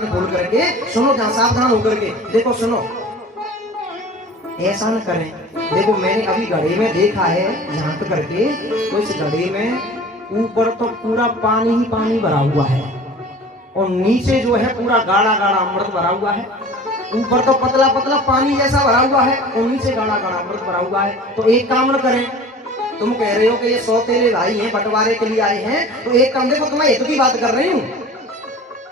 बोल करके सुनो, ध्यान सावधान होकर के देखो, सुनो, ऐसा न करें। देखो मैंने अभी घड़े में देखा है झांक करके, तो इस घड़े में ऊपर तो पूरा पानी ही पानी भरा हुआ है और नीचे जो है पूरा गाढ़ा गाढ़ा अमृत भरा हुआ है। ऊपर तो पतला पतला पानी जैसा भरा हुआ है और नीचे गाढ़ा गाढ़ा अमृत भरा हुआ है। तो एक काम न करें, तुम कह रहे हो कि ये सौतेले भाई हैं, बंटवारे के लिए आए हैं, तो एक काम, देखो तुम्हें हित की बात कर रही हूँ,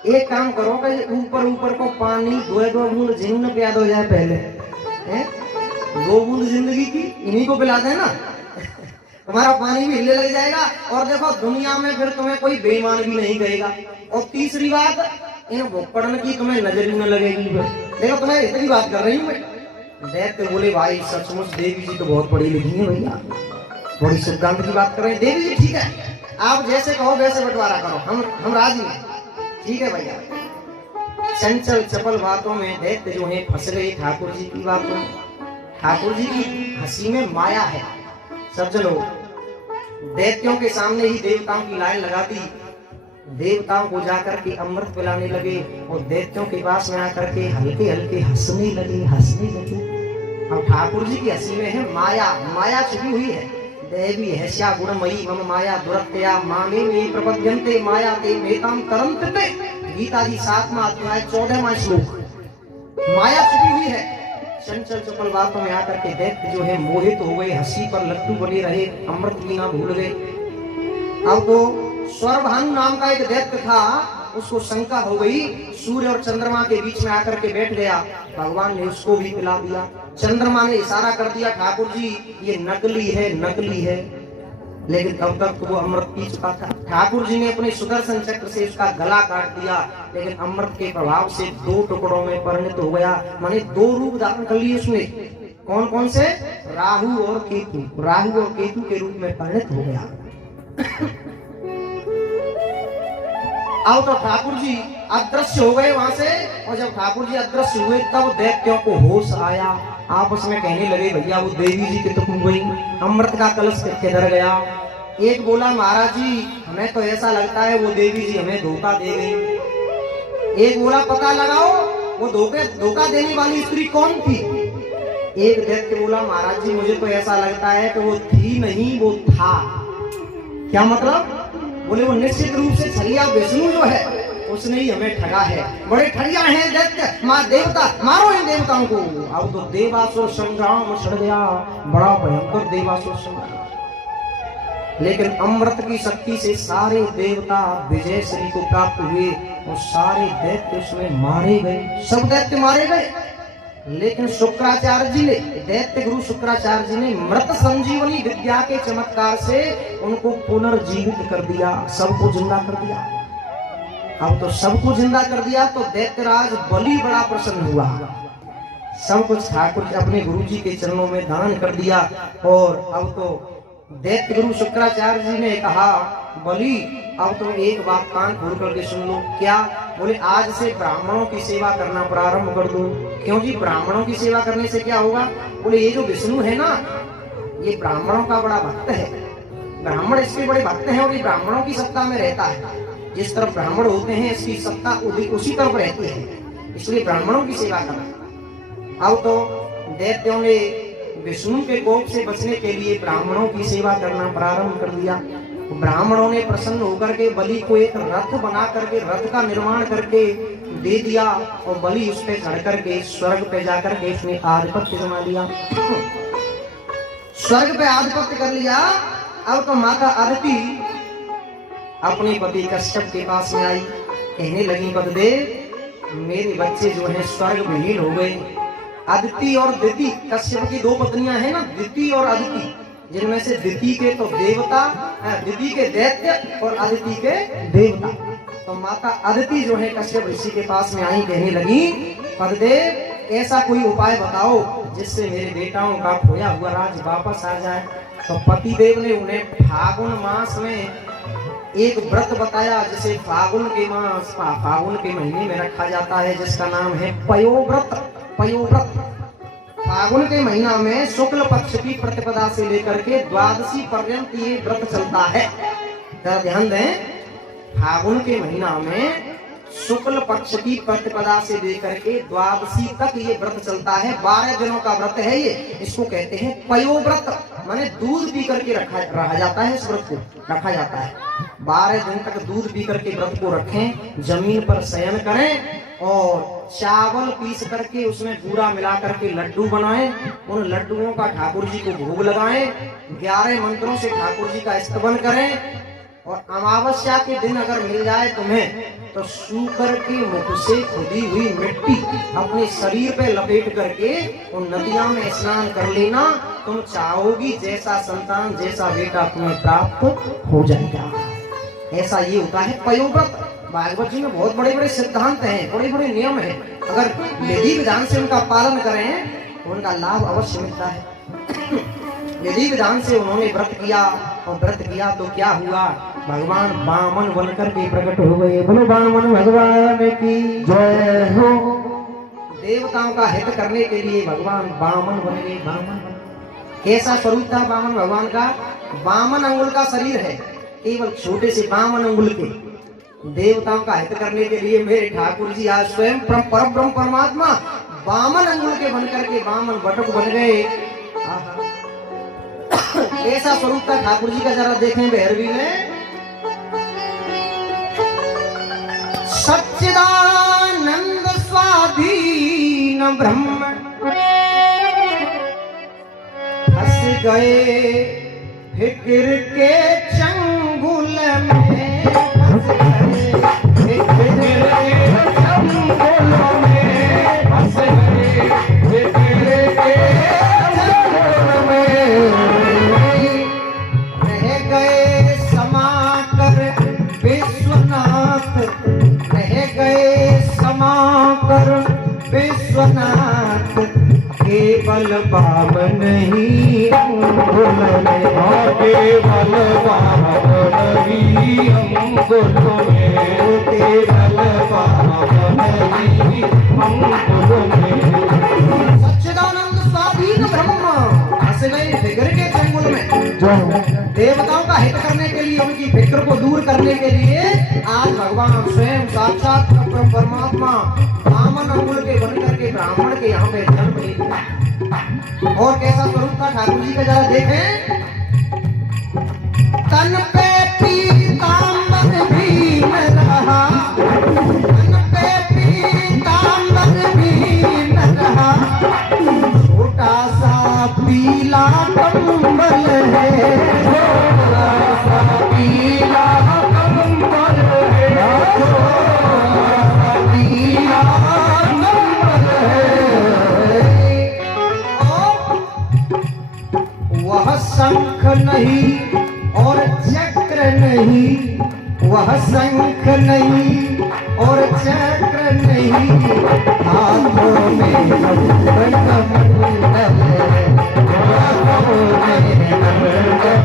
एक काम करो कि ऊपर ऊपर को पानी दो बूंद जिन्न पिला दो जाए पहले, हैं? 2 बूंद जिंदगी की इन्हीं को पिला देना तुम्हारा पानी भी हिलने लग जाएगा और देखो दुनिया में फिर तुम्हें कोई बेईमान भी नहीं कहेगा। और तीसरी बात, इन भोपड़न की तुम्हें नजर भी न लगेगी। देखो तुम्हें इतनी बात कर रही हूँ मैं। दैत्य बोले भाई सचमुच देवी जी तो बहुत पढ़ी लिखी है भैया, बड़ी सिद्धांत की बात कर रहे हैं। देवी जी ठीक है, आप जैसे कहो वैसे बंटवारा करो, हम राजी हैं, ठीक है भैया। चंचल चपल बातों में दैत्य जो है फंस गए ठाकुर जी की बातों। ठाकुर जी की हंसी में माया है। सज्जनों, दैत्यों के सामने ही देवताओं की लाइन लगा दी, देवताओं को जाकर के अमृत पिलाने लगे और दैत्यों के पास में आकर के हल्के हल्के हंसने लगे। अब ठाकुर जी की हंसी में है माया, माया छिपी हुई है। देवी हैस्या गुणमयी मम माया दुरत्या मामे में प्रपद्यन्ते माया ते मेताम तरन्ते। गीता जी 7वां अध्याय 14वां श्लोक। माया छिपी हुई है। चंचल चपल बातों में आकर के दैत्य जो है मोहित हो गए, हंसी पर लट्टू बने रहे, अमृत पीना भूल गए। अब तो स्वरभानु नाम का एक दैत्य था, उसको शंका हो गई, सूर्य और चंद्रमा के बीच में आकर के बैठ गया। भगवान ने उसको भी पिला दिया। चंद्रमा ने इशारा कर दिया ठाकुर जी ये नकली है, नकली है, लेकिन तब तक तो वो अमृत पी चुका था। ठाकुर जी ने अपने सुदर्शन चक्र से उसका गला काट दिया, लेकिन अमृत के प्रभाव से 2 टुकड़ों में परिणत हो गया। माने 2 रूप धारण कर लिए उसने। कौन कौन से? राहु और केतु। राहु और केतु के रूप में परिणत हो गया। अब तो ठाकुर जी अदृश्य हो गए वहां से, और जब ठाकुर जी अदृश्य हुए तब दैत्यों को होश आया। आपस में कहने लगे भैया वो देवी जी कितने खो गई, अमृत का कलश किधर गया। एक बोला महाराज जी हमें तो ऐसा लगता है वो देवी जी हमें धोखा दे गई। एक बोला पता लगाओ वो धोखा देने वाली स्त्री कौन थी। एक दैत्य बोला महाराज जी मुझे तो ऐसा लगता है कि वो थी नहीं, वो था। क्या मतलब? बोले वो निश्चित रूप से छलिया विष्णु जो है उसने ही हमें ठगा है। बड़े ठगिया हैं दैत्य, मां देवता, मारो इन देवताओं को। अब तो देवासुर संग्राम छिड़ गया, बड़ा भयंकर देवासुर संग्राम। लेकिन अमृत की शक्ति से सारे देवता विजय श्री को प्राप्त हुए और सारे दैत्य उसमें मारे गए, सब दैत्य मारे गए। लेकिन शुक्राचार्य जी ने, दैत्य गुरु शुक्राचार्य जी ने मृत संजीवनी विद्या के चमत्कार से उनको पुनर्जीवित कर दिया, सबको जिंदा कर दिया। अब तो सबको जिंदा कर दिया तो दैत्यराज बलि बड़ा प्रसन्न हुआ। सब कुछ ठाकुर अपने गुरु जी के चरणों में दान कर दिया। और अब तो दैत्य गुरु शुक्राचार्य जी ने कहा बलि अब तो एक बात कान खोल करके सुन लो। क्या? बोले आज से ब्राह्मणों की सेवा करना प्रारंभ कर दो। क्यों जी? ब्राह्मणों की सेवा करने से क्या होगा? बोले ये जो विष्णु है ना ये ब्राह्मणों का बड़ा भक्त है, ब्राह्मण इसके बड़े भक्त हैं और ये ब्राह्मणों की सत्ता में रहता है। जिस तरफ ब्राह्मण होते हैं इसकी सत्ता उसी तरफ रहती है, इसलिए ब्राह्मणों की सेवा करना। अब तो दैत्यों ने विष्णु के कोप से बचने के लिए ब्राह्मणों की सेवा करना प्रारंभ कर दिया। ब्राह्मणों ने प्रसन्न होकर के बलि को एक रथ बना करके, रथ का निर्माण करके दे दिया और बलि उस पे चढ़ करके स्वर्ग पे जाकर के उसने आधिपत्य जमा लिया, स्वर्ग पे आधिपत्य कर लिया। अब तो माता अदिति अपने पति कश्यप के पास में आई, कहने लगी पतिदेव मेरे बच्चे जो है स्वर्ग विलीन हो गए। अदिति और दिति, कश्यप की 2 पत्नियां हैं ना, दिति और अदिति, जिनमें से दिति के तो देवता, दिति के दैत्य और अदिति के देवता। तो माता अदिति जो है कश्यप ऋषि के पास में आई, कहने लगी पतिदेव ऐसा कोई उपाय बताओ जिससे मेरे बेटाओं का खोया हुआ राज वापस आ जाए। तो पतिदेव ने उन्हें फागुन मास में एक व्रत बताया जिसे फागुन के मास, फागुन के महीने में रखा जाता है, जिसका नाम है पयोव्रत। पयोव्रत फागुन के महीना में शुक्ल पक्ष की प्रतिपदा से लेकर के द्वादशी पर्यंत ये व्रत चलता है। ध्यान दें, फागुन के महीना में शुक्ल पक्ष की प्रतिपदा से लेकर के द्वादशी तक ये व्रत चलता है। 12 दिनों का व्रत है ये। इसको कहते हैं पयोव्रत, माने दूध पी करके रहा जाता है। इस व्रत को रखा जाता है 12 दिन तक दूध पी करके व्रत को रखें, जमीन पर शयन करें और चावल पीस करके उसमें बूरा मिला करके लड्डू बनाएं। उन लड्डुओं का ठाकुर जी को भोग लगाएं। 11 मंत्रों से ठाकुर जी का स्तवन करें। और अमावस्या के दिन अगर मिल जाए तुम्हें तो सूकर के मुख से खुदी हुई मिट्टी अपने शरीर पे लपेट करके उन नदियों में स्नान कर लेना। तुम चाहोगी जैसा संतान, जैसा बेटा तुम्हें प्राप्त हो जाएगा। ऐसा ये होता है पयोव्रत। भागवत जी में बहुत बड़े बड़े सिद्धांत हैं, बड़े बड़े नियम हैं। अगर विधि विधान से उनका पालन करें तो उनका लाभ अवश्य मिलता है। विधि विधान से उन्होंने व्रत किया और व्रत किया तो क्या हुआ, भगवान वामन बनकर के प्रकट हो गए। बोलो वामन भगवान की जय हो। देवताओं का हित करने के लिए भगवान वामन बन गए। वामन कैसा स्वरूप था वामन भगवान का? वामन अंगुल का शरीर है, केवल छोटे से वामन अंगुल के। देवताओं का हित करने के लिए मेरे ठाकुर जी आज स्वयं परम ब्रह्म परमात्मा वामन अंगुल के बनकर के वामन बटुक बन गए। ऐसा स्वरूप था ठाकुर जी का, जरा देखें भैरवी में। सच्चिदानंद स्वाधीन ब्रह्म फंस गए फिक्र के चंगुल में, फंस गए फिक्र के चंगुल में, फंस गए फिक्र के चंगुल में, रह गए समाकर विश्वनाथ, रह गए समाकर विश्वनाथ, केवल वामन ही अंगुल में, केवल वामन ही अंगुल में, केवल वामन ही अंगुल में। सच्चिदानंद स्वाधीन ब्रह्म फंस गए फिक्र के चंगुल में। देवताओं का हित करने के लिए, उनकी फिक्र को दूर करने के लिए आज भगवान स्वयं साक्षात परमात्मा वामन अंगुल के बनकर के ब्राह्मण के यहाँ पे जन्म लिया। और कैसा स्वरूप था ठाकुर जी का, जरा देखें। तन पे पीतांबर भी न रहा, तन पे पीतांबर भी न रहा, छोटा सा पीला कंबल है, छोटा सा पीला कंबल है, छोटा सा पीला कंबल है। वह शंख नहीं और चक्र नहीं, वह शंख नहीं और चक्र नहीं, हाथों में कमंडल है, हाथों में कमंडल,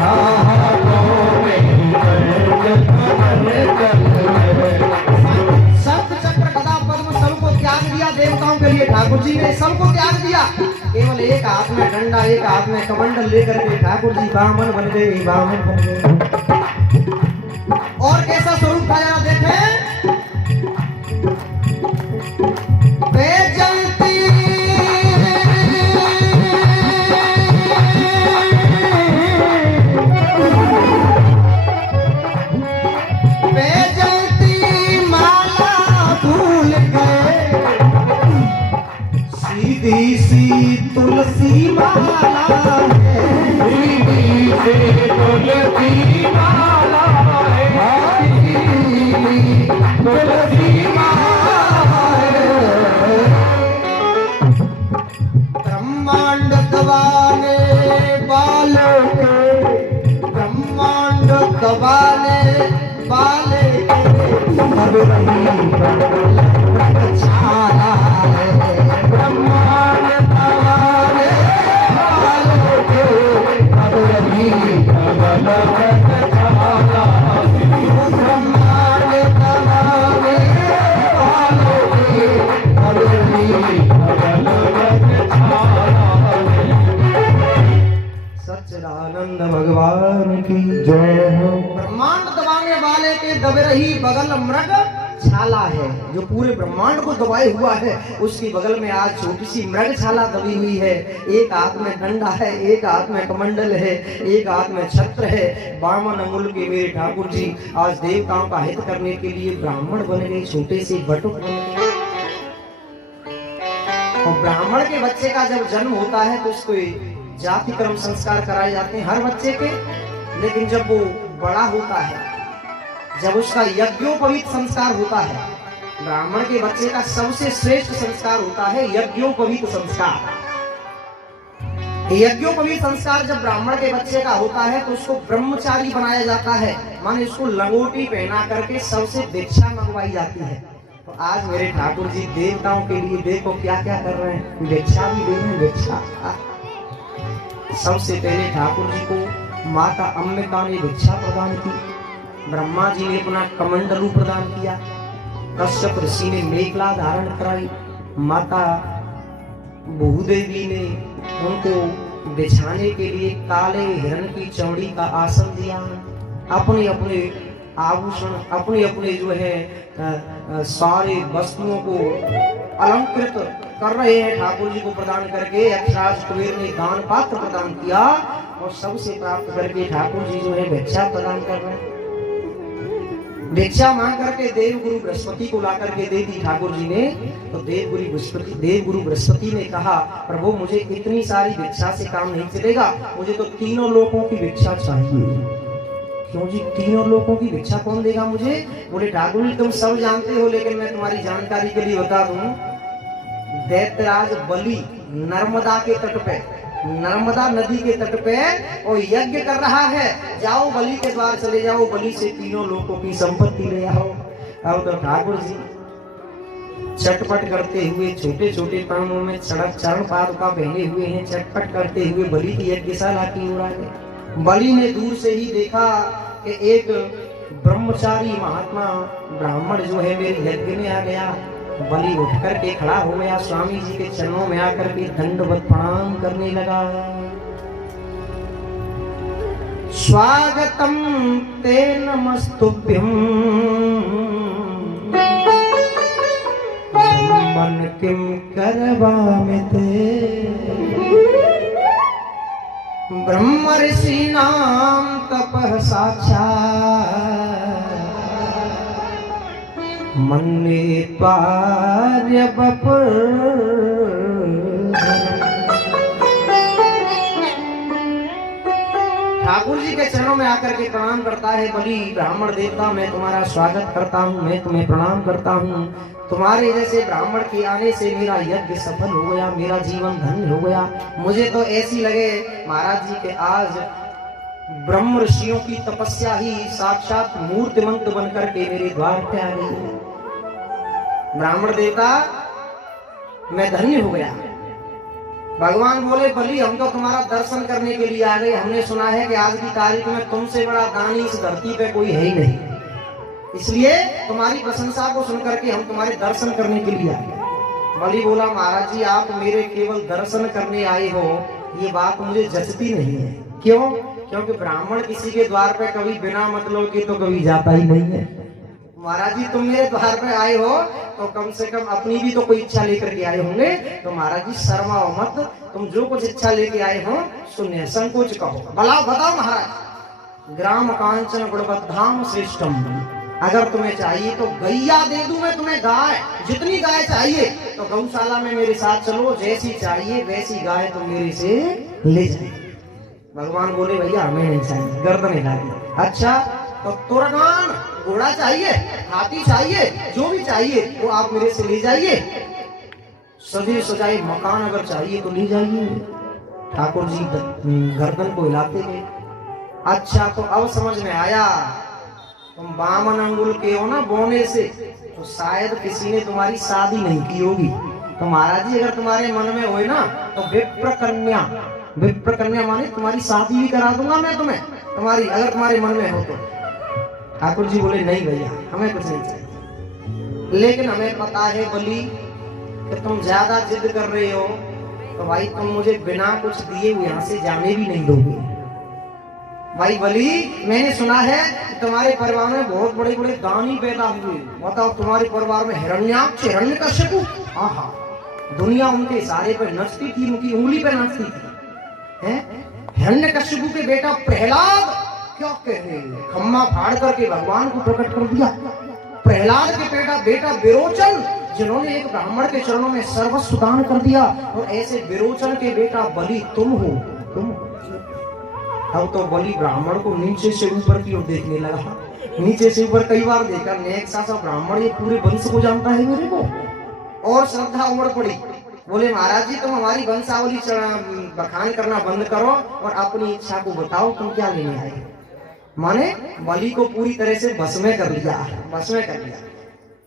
हाथों में कमंडल। शंख चक्र गदा पद्म सबको त्याग दिया देवताओं के लिए। ठाकुर जी ने सबको त्याग दिया, केवल एक हाथ में डंडा, एक हाथ में कमंडल लेकर के ठाकुर जी वामन बन गए, वामन बन गए। और कैसा स्वरूप था जरा देखें। सीधी सी तुलसी माला है, सीधी सी तुलसी माला है, तुलसी माला है। ब्रह्मांड दबाने वाले के, ब्रह्मांड दबाने वाले के छाया है, ब्रह्मांड दबाने वाले के ब्रह्मांड दबाने वाले के सच्चिदानंद भगवान की जय हो। ब्रह्मांड दबाने वाले के दबे रही बगल मृग छाला है, जो पूरे ब्रह्मांड को दबाए हुआ है, उसकी बगल में आज छोटी सी मृग छाला दबी हुई है। एक हाथ में डंडा है, एक हाथ में कमंडल है, एक हाथ में छत्र है। 52 अंगुल के मेरे ठाकुर जी आज देवताओं का हित करने के लिए ब्राह्मण बन गए, छोटे से बटुक बन गए। और ब्राह्मण के बच्चे का जब जन्म होता है तो उसको जाति कर्म संस्कार कराए जाते हैं हर बच्चे के। लेकिन जब वो बड़ा होता है, जब उसका यज्ञोपवीत संस्कार होता है, ब्राह्मण के बच्चे का सबसे श्रेष्ठ संस्कार होता है यज्ञोपवीत संस्कार। यज्ञोपवीत संस्कार जब ब्राह्मण के बच्चे का होता है तो उसको ब्रह्मचारी बनाया जाता है, माने उसको लंगोटी पहना करके सबसे दीक्षा मंगवाई जाती है। तो आज मेरे ठाकुर जी देवताओं के लिए देखो क्या क्या कर रहे हैं, दीक्षा भी दे रहे हैं। दीक्षा सबसे पहले ठाकुर जी को माता अंबिका ने दीक्षा प्रदान की, ब्रह्मा जी ने अपना कमंडलू प्रदान किया, कश्यप ऋषि ने मेखला धारण कराई, माता भूदेवी ने उनको बिछाने के लिए काले हिरण की चमड़ी का आसन दिया। अपने अपने आभूषण, अपने अपने जो है सारे वस्तुओं को अलंकृत कर रहे हैं ठाकुर जी को प्रदान करके। यक्षराज कुबेर ने दान पात्र प्रदान किया और सबसे प्राप्त करके ठाकुर जी जो है भिक्षा प्रदान कर रहे हैं। भिक्षा मांग करके देव गुरु बृहस्पति को ला करके दे दी ठाकुर जी ने। तो देव गुरु बृहस्पति ने कहा, प्रभु मुझे इतनी सारी भिक्षा से काम नहीं चलेगा, मुझे तो तीनों लोगों की भिक्षा चाहिए। क्यों जी, तीनों लोगों की भिक्षा कौन देगा मुझे? बोले ठाकुर जी तुम सब जानते हो, लेकिन मैं तुम्हारी जानकारी के लिए बता दूं, दैत्यराज बलि नर्मदा के तट पे, नर्मदा नदी के तट पे और यज्ञ कर रहा है। जाओ बलि के द्वार चले जाओ, बलि से तीनों लोगों की संपत्ति ले आओ। अब तो ठाकुर जी चटपट करते हुए छोटे छोटे पांवों में चरण पादुका पहने हुए हैं, चटपट करते हुए बलि की यज्ञशाला की ओर आए। बलि ने दूर से ही देखा कि एक ब्रह्मचारी महात्मा ब्राह्मण जो है मेरे यज्ञ में आ गया। बलि उठ करके खड़ा हो गया, स्वामी जी के चरणों में आकर के दंडवत प्रणाम करने लगा। स्वागतम ते नमस्तुभ्यं मन किम करवामि ते, ब्रह्म ऋषि नाम तपः साक्षात् मन्ये पार्य बपुर। ठाकुर जी के चरणों में आकर के प्रणाम करता है बलि। ब्राह्मण देवता मैं तुम्हारा स्वागत करता हूँ, मैं तुम्हें प्रणाम करता हूँ। तुम्हारे जैसे ब्राह्मण के आने से मेरा यज्ञ सफल हो गया, मेरा जीवन धन्य हो गया। मुझे तो ऐसी लगे महाराज जी के आज ब्रह्म ऋषियों की तपस्या ही साक्षात मूर्तिमंत बनकर के मेरे द्वार पे आ गई है। ब्राह्मण देवता मैं धन्य हो गया। भगवान बोले बलि हम तो तुम्हारा दर्शन करने के लिए आ गए। हमने सुना है कि आज की तारीख में तुमसे बड़ा दानी इस धरती पे कोई है ही नहीं, इसलिए तुम्हारी प्रशंसा को सुनकर के हम तुम्हारे दर्शन करने के लिए आए। बलि बोला महाराज जी आप मेरे केवल दर्शन करने आए हो, ये बात मुझे जचती नहीं है। क्यों? क्योंकि ब्राह्मण किसी के द्वार पे कभी बिना मतलब के तो कभी जाता ही नहीं है। महाराज जी तुम मेरे द्वार पे आए हो तो कम से कम अपनी भी तो कोई इच्छा लेकर के आए होंगे। तो महाराज जी शर्माओ मत, तुम जो कुछ इच्छा लेके आए हो सुनिए, संकोच कहो। बताओ महाराज। ग्राम कांचन गुणवद्धाम श्रेष्ठम, अगर तुम्हें चाहिए तो गैया दे दूं मैं तुम्हें, गाय जितनी गाय चाहिए तो गौशाला में मेरे साथ चलो, जैसी चाहिए वैसी गाय तुम मेरे से ले जाए। भगवान बोले भैया हमें नहीं चाहिए, गर्दन हिला दी। अच्छा तो तुरगान घोड़ा चाहिए, हाथी चाहिए, जो भी चाहिए वो आप मेरे से ले जाइए। सजे सजाए मकान अगर चाहिए तो ले जाइए। ठाकुर जी गर्दन को हिलाते गए। अच्छा तो अब समझ में आया, तुम 52 अंगुल के हो ना बोने से, तो शायद किसी ने तुम्हारी शादी नहीं की होगी। तो महाराज जी अगर तुम्हारे मन में हो ना तो विप्र कन्या माने तुम्हारी शादी भी करा दूंगा मैं तुम्हें, तुम्हारी अगर तुम्हारे मन में हो तो। ठाकुर जी बोले नहीं भैया हमें कुछ नहीं चाहिए, लेकिन हमें पता है बलि कि तुम ज्यादा जिद कर रहे हो, तो भाई तुम मुझे बिना कुछ दिए हुए यहाँ से जाने भी नहीं दोगे। भाई बलि, मैंने सुना है तुम्हारे परिवार में बहुत बड़े बड़े दानी पैदा हुए। बताओ तुम्हारे परिवार में हिरण्याक्ष, हिरण्यकश्यप, आहा, दुनिया उनके इशारे पर नचती थी, उनकी उंगली पर नाचती थी। हैं? हिरण्यकश्यप के बेटा प्रहलाद, क्या कहने, खम्मा फाड़ करके भगवान को प्रकट कर दिया। प्रहलाद के बेटा विरोचन, जिन्होंने एक ब्राह्मण के चरणों में सर्वस्व दान कर दिया। और ऐसे विरोचन के बेटा बलि तुम हो, तुम। अब तो बलि ब्राह्मण को नीचे से ऊपर की ओर देखने लगा। नीचे से ऊपर कई बार देखा, नेक सा ब्राह्मण ये पूरे वंश को जानता है मेरे को। और श्रद्धा उमड़ पड़ी। बोले महाराज जी, तुम हमारी वंशावली बखान करना बंद करो और अपनी इच्छा को बताओ, तुम क्या लेने आए। माने बलि को पूरी तरह से बस में कर लिया, बस में कर लिया।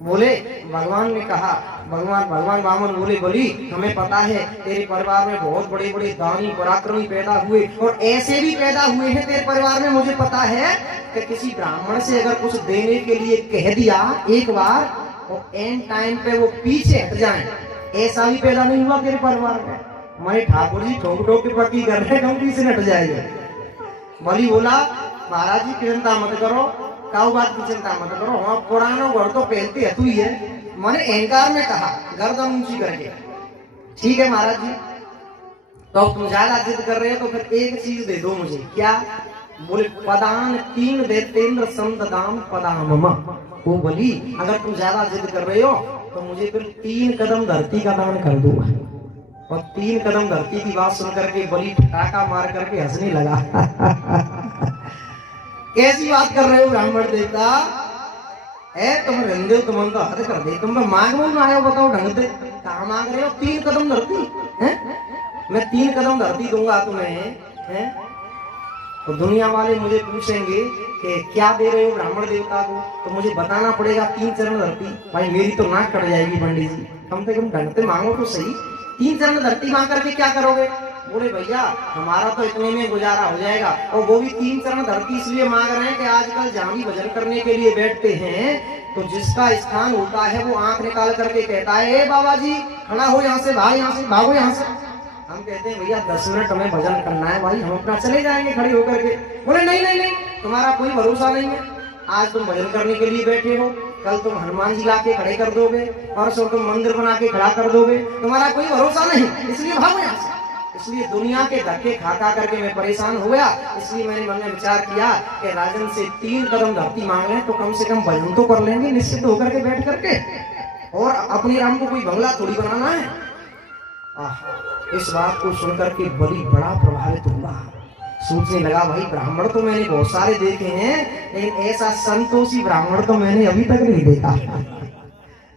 बोले भगवान ने कहा, भगवान वामन बोले बलि, हमें पता है तेरे परिवार में बहुत बड़े बड़े दानी पराक्रमी पैदा हुए, और ऐसे भी पैदा हुए हैं तेरे परिवार में, मुझे पता है कि किसी ब्राह्मण से अगर कुछ देने के लिए कह दिया एक बार, और एंड टाइम पे वो पीछे हट जाए, ऐसा भी पैदा नहीं हुआ तेरे परिवार में। मैं ठाकुर जी ठोक ठोक के पक्की कर रहे, हम पीछे हट जाएंगे। बलि बोला महाराज जी चिंता मत करो, काऊ बात की चिंता मत करो, हम पुराना घर तो पहनते है तू ही है। मैंने अहंकार में कहा, गर्दन ऊंची करके, ठीक है महाराज जी, तो तुम ज्यादा जिद कर रहे हो तो फिर एक चीज दे दो मुझे। क्या? बोले पदान तीन देतेंद्र संतदाम पदाम। वो बोली अगर तुम ज्यादा जिद कर रहे हो तो मुझे फिर 3 कदम धरती का दान कर दो। और 3 कदम धरती की बात सुन करके बलि ठटाका मार करके हंसने लगा। कैसी बात कर रहे हो ब्राह्मण देवता, तुम रंगे हो, तुम तो हद कर दे, तुम तो मांग आए हो, बताओ ढंग से कहा मांग रहे हो। 3 कदम धरती है, मैं 3 कदम धरती दूंगा तुम्हें, है? तो दुनिया वाले मुझे पूछेंगे कि क्या दे रहे हो ब्राह्मण देवता को, तो मुझे बताना पड़ेगा 3 चरण धरती। भाई मेरी तो नाक कट जाएगी पंडित जी, कम से कम ढंग से मांगो तो सही। 3 चरण धरती मांग करके क्या करोगे? बोले भैया हमारा तो इतने में गुजारा हो जाएगा, और वो भी 3 चरण धरती इसलिए मांग रहे हैं कि आजकल जहां भी भजन करने के लिए बैठते हैं तो जिसका स्थान होता है वो आंख निकाल करके कहता है, ए बाबा जी खड़ा हो, यहाँ से भाग, यहाँ से भागो, यहाँ से। हम कहते हैं भैया 10 मिनट हमें भजन करना है भाई, हम अपना चले जाएंगे खड़े होकर के। बोले नहीं नहीं नहीं, तुम्हारा कोई भरोसा नहीं है। आज तुम भजन करने के लिए बैठे हो, कल तुम हनुमान जी लाके खड़े कर दोगे, परसों तुम मंदिर बना के खड़ा कर दोगे, तुम्हारा कोई भरोसा नहीं, इसलिए भागो यहाँ से। इसलिए दुनिया के धक्के खा खा करके मैं परेशान हो गया। इसलिए मैंने मन में विचार किया कि राजन से 3 कदम धरती मांग लें तो कम से कम भजन तो कर लेंगे निश्चित होकर के बैठ करके, और अपनी राम को कोई बंगला थोड़ी बनाना है। इस बात को सुनकर के बलि बड़ा प्रभावित हुआ। सोचने लगा भाई ब्राह्मण तो मैंने बहुत सारे देखे हैं, लेकिन ऐसा संतोषी ब्राह्मण तो मैंने अभी तक नहीं देखा।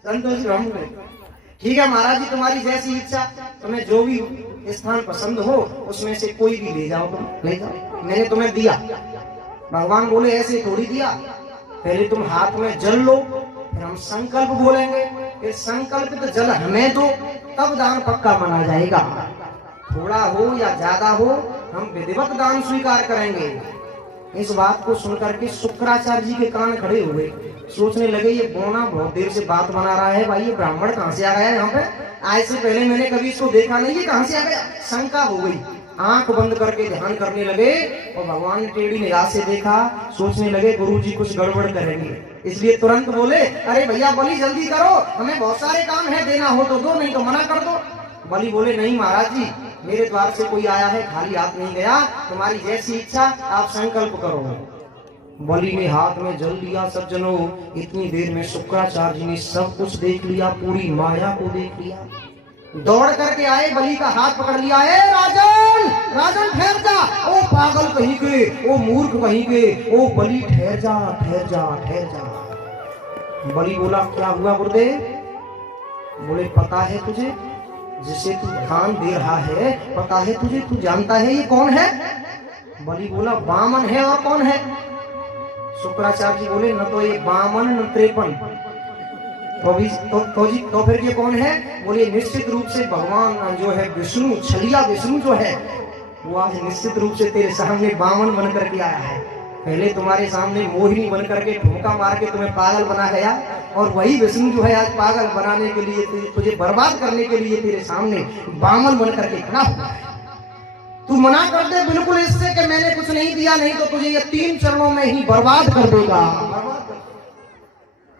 संतोषी ब्राह्मण, ठीक है महाराज जी तुम्हारी जैसी इच्छा, तुम्हें जो भी स्थान पसंद हो उसमें से कोई भी ले जाओ, तुम ले जाओ, मैंने तुम्हें दिया। भगवान बोले ऐसे थोड़ी दिया, पहले तुम हाथ में जल लो, फिर हम संकल्प बोलेंगे, फिर संकल्पित जल हमें दो, तब दान पक्का माना जाएगा। थोड़ा हो या ज्यादा हो हम विधिवत दान स्वीकार करेंगे। इस बात को सुनकर के शुक्राचार्य जी के कान खड़े हुए, सोचने लगे ये बोना बहुत देर से बात बना रहा है, भाई ये ब्राह्मण कहाँ से आ गया यहाँ पे, आज से पहले मैंने कभी इसको देखा नहीं, ये कहाँ से आ गया। शंका हो गई, आंख बंद करके ध्यान करने लगे, और भगवान ने टेढ़ी निगाह से देखा, सोचने लगे गुरुजी कुछ गड़बड़ करेंगे, इसलिए तुरंत बोले अरे भैया बलि जल्दी करो, हमें बहुत सारे काम है, देना हो तो दो, नहीं तो मना कर दो। बलि बोले नहीं महाराज जी, मेरे द्वार से कोई आया है, खाली हाथ नहीं गया, तुम्हारी जैसी इच्छा, आप संकल्प करो। बलि ने हाथ में जल लिया। सज्जनों इतनी देर में शुक्राचार्य जी ने सब कुछ देख लिया, पूरी माया को देख लिया। दौड़ करके आए, बलि का हाथ पकड़ लिया, ए राजन राजन ठहर जा, ओ पागल कहीं के, ओ मूर्ख कहीं के, ओ बलि ठहर जा ठहर जा ठहर जा। बलि बोला क्या हुआ गुरुदेव? बोले पता है तुझे जिसे तू दान दे रहा है, पता है तुझे, तू जानता है ये कौन है? बलि बोला वामन है, और कौन है? शुक्राचार्य जी बोले न तो ये वामन न त्रेपन, तो फिर ये कौन है? बोले निश्चित रूप से भगवान जो है विष्णु, छलिया विष्णु जो है वो आज निश्चित रूप से तेरे सामने वामन बन करके आया है। पहले तुम्हारे सामने मोहिनी बन करके ठुमका मार के तुम्हें पागल बना गया, और वही विष्णु जो है आज पागल बनाने के लिए, तुझे बर्बाद करने के लिए तेरे सामने वामन बन करके खड़ा हुआ है। तू मना कर दे बिल्कुल इससे कि मैंने कुछ नहीं दिया, नहीं तो तुझे ये 3 चरणों में ही बर्बाद कर देगा।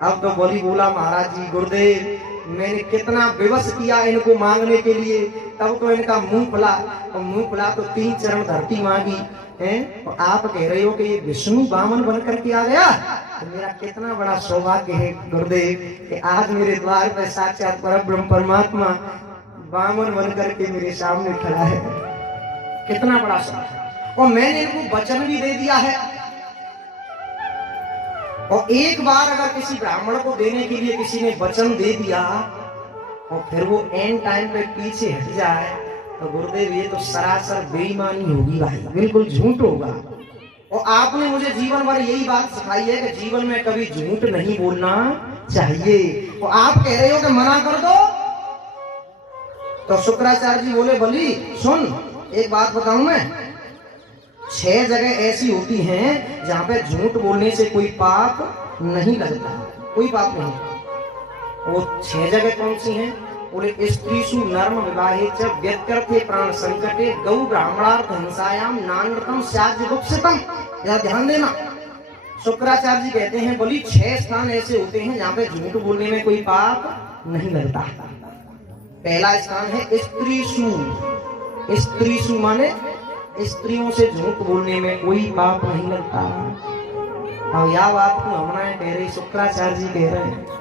अब तो बोला महाराज जी गुरुदेव मैंने कितना विवश किया इनको मांगने के लिए, तब तो इनका मुंह खुला, और मुंह खुला तो 3 चरण धरती मांगी है। और आप कह रहे हो कि ये विष्णु वामन बन करके आ गया, तो मेरा कितना बड़ा सौभाग्य है गुरुदेव कि आज मेरे द्वार पर साक्षात परब्रह्म परमात्मा वामन बन करके मेरे सामने खड़ा है। कितना बड़ा सौभाग्य। और मैंने इनको वचन भी दे दिया है, और एक बार अगर किसी ब्राह्मण को देने के लिए किसी ने वचन दे दिया और फिर वो एंड टाइम पे पीछे हट जाए तो गुरुदेव ये तो सरासर बेईमानी होगी भाई, बिल्कुल झूठ होगा। और आपने मुझे जीवन भर यही बात सिखाई है कि जीवन में कभी झूठ नहीं बोलना चाहिए। और आप कह रहे हो कि मना कर दो, तो शुक्राचार्य जी बोले बली सुन एक बात बताऊं मैं, 6 जगह ऐसी होती हैं जहां पे झूठ बोलने से कोई पाप नहीं लगता, कोई पाप नहीं। वो 6 जगह कौन सी हैं? बोले स्त्रीषु नर्म विवाहे च व्यत्यर्थे प्राण संकटे गौ ब्राह्मणार्थ हिंसायाम नानृतम स्याज्य गुप्सितम। जरा ध्यान देना, शुक्राचार्य जी कहते हैं बोली 6 स्थान ऐसे होते हैं जहां पे झूठ बोलने में कोई पाप नहीं लगता। पहला स्थान है स्त्रीषु। स्त्रीषु माने स्त्रियों से झूठ बोलने में कोई पाप नहीं लगता। और यह बात को हमने कह रही, शुक्राचार्य जी कह रहे हैं,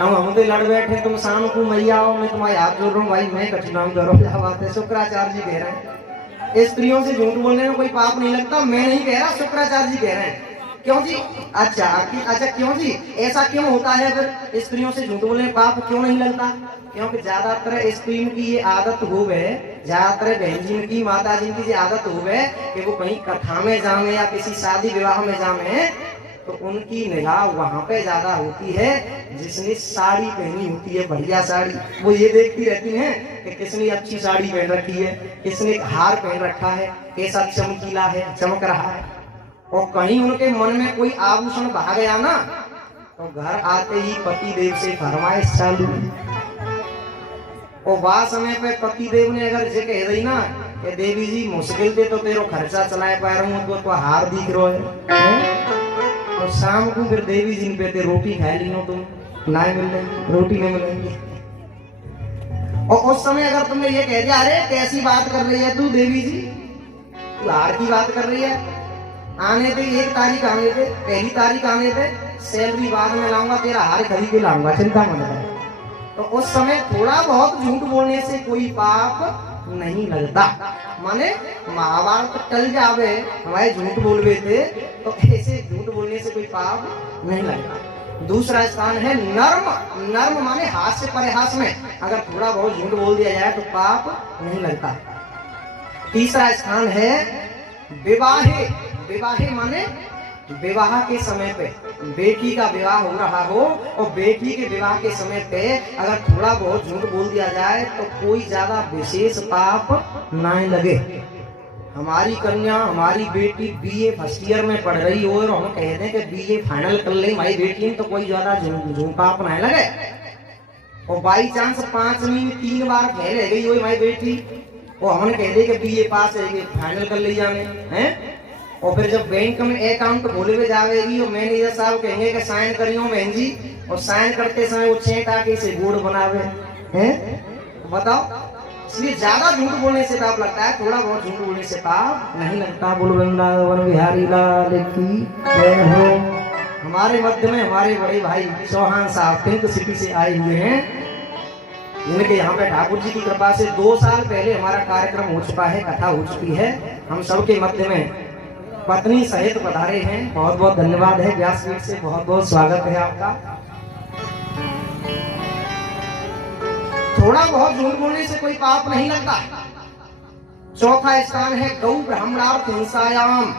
हम तो लड़ बैठे, तुम शाम को मैया आओ, मैं तुम्हारे हाथ जोड़ रहा हूँ भाई, मैं कठिनाई करो। क्या बात है? शुक्राचार्य जी कह रहे हैं स्त्रियों से झूठ बोलने में कोई पाप नहीं लगता। मैं नहीं कह रहा, शुक्राचार्य जी कह रहे हैं। क्यों जी? अच्छा क्यों जी? ऐसा क्यों होता है फिर स्त्रियों से झूठ बोलने में पाप क्यों नहीं लगता? क्योंकि ज्यादातर स्त्रियों की ये आदत हो गए, ज्यादातर बहन जी की माता जी की ये आदत हो गए कि वो कहीं कथा में जामे या किसी शादी विवाह में जामे तो उनकी निगाह वहां पे ज्यादा होती है जिसने साड़ी पहनी होती है, बढ़िया साड़ी। वो ये देखती रहती हैं कि किसने अच्छी साड़ी पहन रखी है, किसने हार पहन रखा है, कैसा चमकीला है, चमक रहा है। और कहीं उनके मन में कोई आभूषण बहा गया ना तो घर आते ही पति देव से फरमाइश चालू। और वह समय पे पति देव ने अगर ये कह दी ना कि देवी जी मुश्किल से तो तेरो खर्चा चलाए पा रहा हूँ तो हार दिख रहा है, और शाम को फिर देवी जी पे रोटी खा ली हो तुम, ना मिलेगी रोटी नहीं मिलेगी। और उस समय अगर तुमने ये कह दिया अरे कैसी बात कर रही है तू देवी जी, तू हार की बात कर रही है, आने थे 1 तारीख आने थे, पहली तारीख आने थे, सैलरी बाद में लाऊंगा, तेरा हार खरीद के लाऊंगा, चिंता मत कर। तो उस समय थोड़ा बहुत झूठ बोलने से कोई पाप नहीं लगता। माने महाभारत टल जावे हमारे झूठ बोलवे थे तो ऐसे झूठ बोलने से कोई पाप नहीं लगता। दूसरा स्थान है नर्म। नर्म माने हास्य परिहास में अगर थोड़ा बहुत झूठ बोल दिया जाए तो पाप नहीं लगता। तीसरा स्थान है विवाहे। विवाहे माने विवाह के समय पे बेटी का विवाह हो रहा हो और बेटी के विवाह के समय पे अगर थोड़ा बहुत झूठ बोल दिया जाए तो कोई ज्यादा विशेष पाप ना लगे। हमारी कन्या हमारी बेटी बीए फर्स्ट ईयर में पढ़ रही हो और हम कह दें कि बीए फाइनल कर ले हमारी बेटी तो कोई ज्यादा झूठ पाप ना लगे। और बाई चांस 5वीं में 3 बार फेल रह गई हो हमारी बेटी और हमने कह दे कि बीए पास है फाइनल कर ले जाने हैं। और फिर जब बैंक में अकाउंट खोले हुए जाएगी और मैनेजर साहब कहेंगे कि साइन करियो बहन जी, और साइन करते समय वो 6 टाके से बोर्ड बनावे हैं, बताओ। इसलिए ज्यादा झूठ बोलने से पाप लगता है, थोड़ा बहुत झूठ बोलने से पाप नहीं लगता। बोलो वृंदावन बिहारी लाल की जय हो। हमारे मध्य में हमारे बड़े भाई चौहान साहब पिंक सिटी से आए हुए हैं, जिनके यहाँ पे ठाकुर जी की कृपा से 2 साल पहले हमारा कार्यक्रम हो चुका है, कथा हो चुकी है। हम सबके मध्य में पत्नी सहित पधारे हैं, बहुत बहुत धन्यवाद है। व्यासपीठ से बहुत बहुत स्वागत है आपका। थोड़ा बहुत झूठ बोलने से कोई पाप नहीं लगता। चौथा स्थान है गौ ब्राह्मणार्थ हिंसायाम।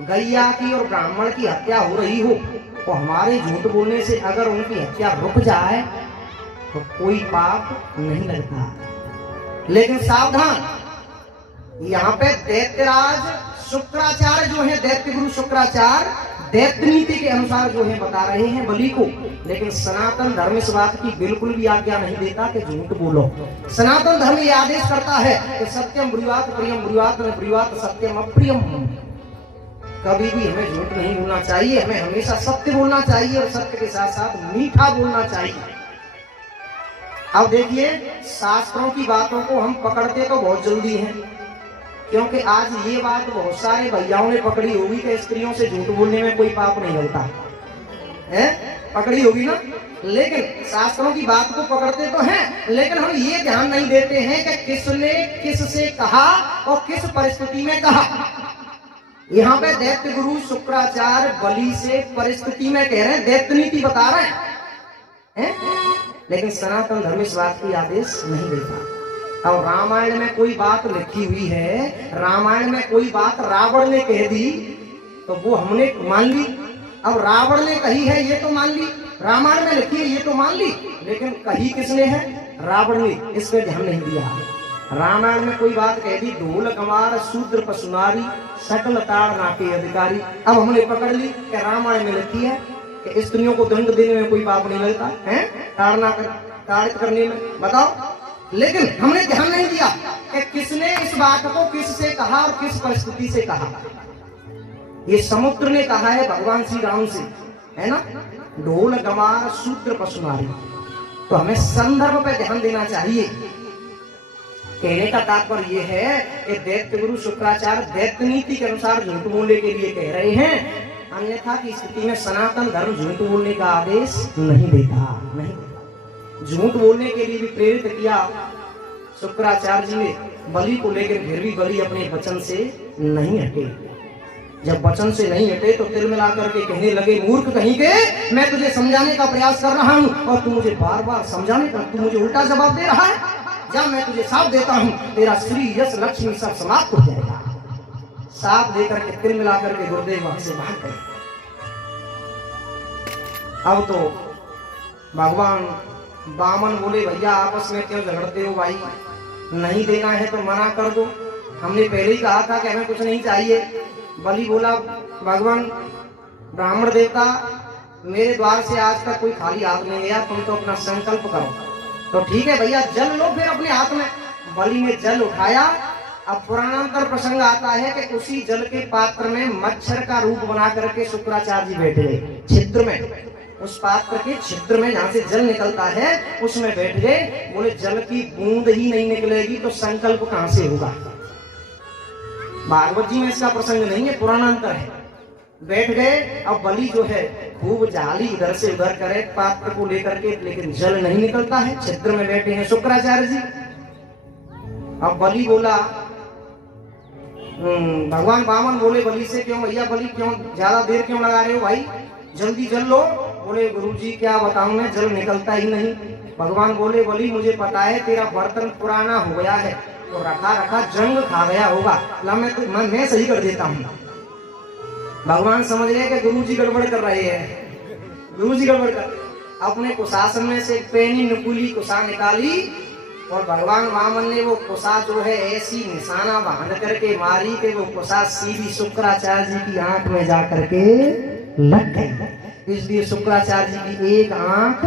गैया की और ब्राह्मण की हत्या हो रही हो तो हमारे झूठ बोलने से अगर उनकी हत्या रुक जाए तो कोई पाप नहीं लगता। लेकिन सावधान, यहाँ पे दैत्यराज शुक्राचार्य जो है, दैत्य गुरु शुक्राचार्य दैत्य नीति के अनुसार जो है बता रहे हैं बलि को। लेकिन सनातन धर्म इस बात की बिल्कुल भी आज्ञा नहीं देता कि झूठ बोलो। सनातन धर्म ये आदेश करता है कि सत्यम ब्रूयात प्रियम ब्रूयात न ब्रूयात सत्यम अप्रियम। कभी भी हमें झूठ नहीं बोलना चाहिए, हमें हमेशा सत्य बोलना चाहिए और सत्य के साथ साथ मीठा बोलना चाहिए। अब देखिए, शास्त्रों की बातों को हम पकड़ते तो बहुत जल्दी हैं, क्योंकि आज ये बात बहुत सारे भैयाओं ने पकड़ी होगी कि स्त्रियों से झूठ बोलने में कोई पाप नहीं होता है, पकड़ी होगी ना। लेकिन शास्त्रों की बात को पकड़ते तो हैं, लेकिन हम ये ध्यान नहीं देते हैं कि किसने किससे कहा और किस परिस्थिति में कहा। यहाँ पे दैत्य गुरु शुक्राचार्य बलि से परिस्थिति में कह रहे हैं, दैत्य नीति बता रहे हैं, लेकिन सनातन धर्म इस बात की आदेश नहीं देता। और रामायण में कोई बात लिखी हुई है, रामायण में कोई बात रावण ने कह दी तो वो हमने मान ली। अब रावण ने कही है ये तो मान ली, रामायण में लिखी है ये तो मान ली, लेकिन कही किसने है? रावण ने। इस पे ध्यान नहीं दिया। रामायण में कोई बात कह दी, ढोल गंवार शूद्र पशुनारी सकल ताड़ना के अधिकारी। अब हमने पकड़ ली कि रामायण में लिखी है कि स्त्रियों को दंड देने में कोई पाप नहीं लगता है, ताड़ित करने में, बताओ। लेकिन हमने ध्यान नहीं दिया कि किसने इस बात को किससे कहा और किस परिस्थिति से कहा। ये समुद्र ने कहा है भगवान श्री राम से, है ना, ढोल गंवार शूद्र पशुनारी। तो हमें संदर्भ पे ध्यान देना चाहिए। कहने का तात्पर्य ये है कि दैत्य गुरु शुक्राचार्य दैत्य नीति के अनुसार झूठ बोलने के लिए कह रहे हैं, अन्यथा की स्थिति में सनातन धर्म झूठ बोलने का आदेश नहीं देता। नहीं, झूठ बोलने के लिए भी प्रेरित किया शुक्राचार्य जी ने बलि को लेकर, फिर भी बलि अपने वचन से नहीं हटे। जब वचन से नहीं हटे तो तिल मिला करके कहने लगे, मूर्ख कहीं के, मैं तुझे समझाने का प्रयास कर रहा हूँ और तू मुझे बार बार समझाने का, तू मुझे उल्टा जवाब दे रहा है। जा, मैं तुझे साफ देता हूँ, तेरा श्री यश लक्ष्मी सब समाप्त हो जाएगा। साफ देकर के तिल मिला करके गुरुदेव वहां से भाग गए। अब तो भगवान बामन बोले, भैया आपस में क्यों झगड़ते हो भाई, नहीं देना है तो मना कर दो, हमने पहले ही कहा था कि हमें कुछ नहीं चाहिए। बलि बोला, भगवान ब्राह्मण देवता, मेरे द्वार से आज तक कोई खाली हाथ नहीं गया, तुम तो अपना संकल्प करो। तो ठीक है भैया, जल लो फिर अपने हाथ में। बलि ने जल उठाया। अब पुराणांतर प्रसंग आता है कि उसी जल के पात्र में मच्छर का रूप बना करके शुक्राचार्य जी बैठ गए छिद्र में। उस पात्र के छिद्र में जहां से जल निकलता है उसमें बैठ गए। बोले, जल की बूंद ही नहीं निकलेगी तो संकल्प कहां से होगा। भागवत जी में इसका प्रसंग नहीं है, पुराणांतर है। बैठ गए। अब बलि जो है खूब जाली इधर से उधर करे पात्र को लेकर के, लेकिन जल नहीं निकलता है। छिद्र में बैठे हैं शुक्राचार्य जी। अब बलि बोला, भगवान बामन बोले बलि से, क्यों भैया बलि, क्यों ज्यादा देर क्यों लगा रहे हो भाई, जल्दी जल लो। बोले, गुरुजी क्या बताऊं मैं, जल निकलता ही नहीं। भगवान बोले, बलि मुझे पता है तेरा बर्तन पुराना हो गया है, तो रखा रखा जंग खा गया होगा, ला मैं सही कर देता हूँ। भगवान समझ गए कि गुरुजी गड़बड़ कर रहे हैं। गुरुजी गड़बड़ कर, अपने कुशासन में से पैनी नुकुली कुशा निकाली और भगवान वामन ने वो कुशा जो है ऐसी निशाना बांध करके मारी कि वो कुशा सीधी शुक्राचार्य जी की आंख में जा करके लग गई। इसलिए शुक्राचार्य जी की एक आंख,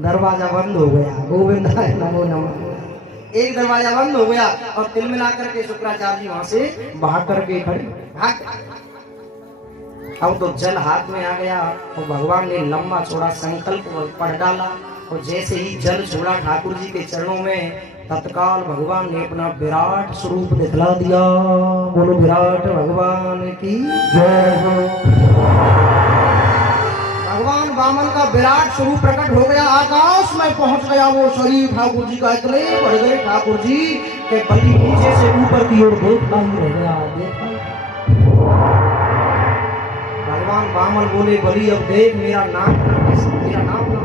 दरवाजा बंद हो गया। गोविंदाय नमो नमः। एक दरवाजा बंद हो गया और तिल मिला करके शुक्राचार्य जी वहां से भाग करके खड़े भाग। अब तो जल हाथ में आ गया और भगवान ने लंबा चौड़ा संकल्प पढ़ डाला और जैसे ही जल छोड़ा ठाकुर जी के चरणों में, तत्काल भगवान ने अपना विराट स्वरूप दिखला दिया। बोलो विराट भगवान की जय हो। भगवान वामन का विराट स्वरूप प्रकट हो गया, आकाश में पहुंच गया वो शरीर ठाकुर जी का। इतने बढ़ गए ठाकुर जी के बलि नीचे से ऊपर की ओर देखता ही रह गया, देखता। भगवान वामन बोले, बलि अब देख मेरा नाम, मेरा नाम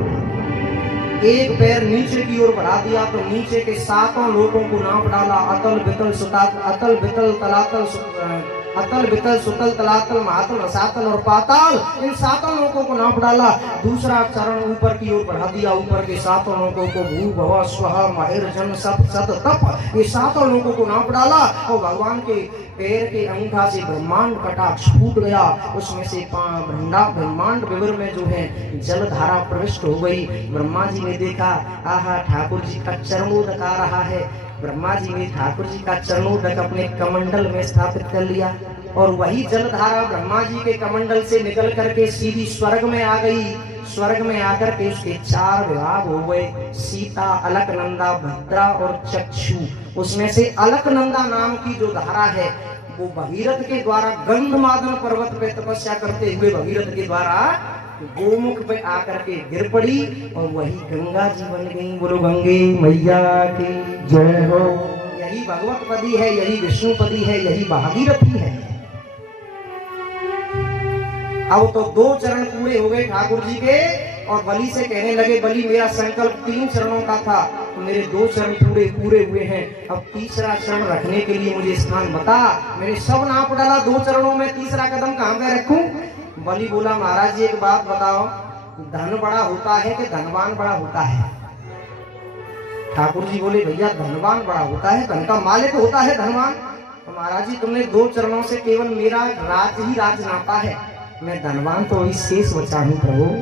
एक पैर नीचे की ओर बढ़ा दिया तो नीचे के सातों लोगों को नाप डाला। अतल बितल सुता, अतल बितल तलातल अतल वितल सुतल तलातल महातल रसातल और पाताल, इन सातों लोकों को नाप डाला। दूसरा चरण ऊपर की ओर बढ़ा दिया, ऊपर के सातों लोकों को भू भव स्व महेर जन सप सत तप, ये सातों लोकों को नाप डाला। और भगवान के पैर के अंगूठा से ब्रह्मांड कटाक्ष फूट गया, उसमें से ब्रह्मांड विवर में जो है जलधारा प्रविष्ट हो गई। ब्रह्मा जी ने देखा, आहा ठाकुर जी का चरणोदक आ रहा है। ब्रह्मा जी ने ठाकुर जी का चरणोदक अपने कमंडल में स्थापित कर लिया, और वही जलधारा ब्रह्मा जी के कमंडल से निकल करके सीधी स्वर्ग में आ गई। स्वर्ग में आकर के उसके 4 विभाग हो गए, सीता, अलकनंदा, भद्रा और चक्षु। उसमें से अलकनंदा नाम की जो धारा है वो भगीरथ के द्वारा गंधमादन पर्वत पे तपस्या करते हुए भगीरथ के द्वारा गोमुख पे आकर के गिर पड़ी, और वही गंगा जी बन गई। बोलो गंगे मैया की जय हो। यही भगवत पदी है, यही विष्णुपदी है, यही भागीरथी है। अब तो 2 चरण पूरे हो गए ठाकुर जी के, और बलि से कहने लगे, बलि मेरा संकल्प 3 चरणों का था, तो मेरे 2 चरण पूरे हुए हैं, अब तीसरा चरण रखने के लिए मुझे स्थान बता। मैंने सब नाप डाला 2 चरणों में, तीसरा कदम कहाँ पे रखूं? बलि बोला, महाराज जी एक बात बताओ, धन बड़ा होता है कि धनवान बड़ा होता है? ठाकुर जी बोले, भैया धनवान बड़ा होता है, धन का मालिक होता है धनवान। तो महाराज जी तुमने 2 चरणों से केवल मेरा राज ही राज नापा है, मैं धनवान तो इस शेष बचा हूं प्रभु।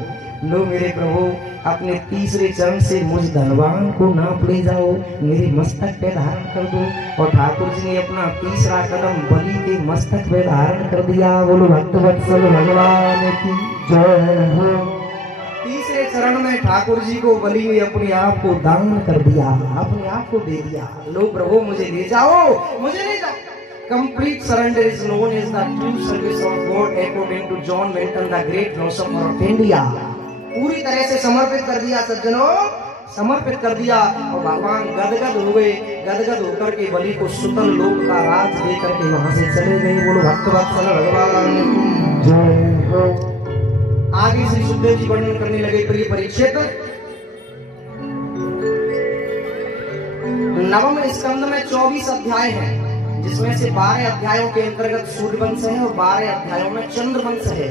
लो मेरे प्रभु, अपने तीसरे चरण से मुझ धनवान को नाप ले जाओ, मेरे मस्तक पे धारण कर दो। और ठाकुर जी ने अपना तीसरा कदम बलि के मस्तक पे धारण कर दिया। बोलो भक्तवत्सल भगवान की जय हो। तीसरे चरण में ठाकुर जी को बलि ने अपने आप को दान कर दिया, अपने आप को दे दिया। लो प्रभु मुझे ले जाओ, मुझे ले जाओ। Complete surrender is known as the true service of God according to John Milton, the great philosopher of India. पूरी तरह से समर्पित कर दिया सज्जनों, समर्पित कर दिया। और भगवान गदगद हो गए, गदगद होकर के बलि को सुतल लोक का राज दे करके वहां से चले गए। बोलो भक्तवत्सल भगवान की जय हो। आगे श्री सुखदेव जी वर्णन करने लगे, प्रिय परीक्षित, 9वें स्कंद में 24 अध्याय हैं, जिसमें से 12 अध्यायों के अंतर्गत सूर्यवंश है और 12 अध्यायों में चंद्रवंश है।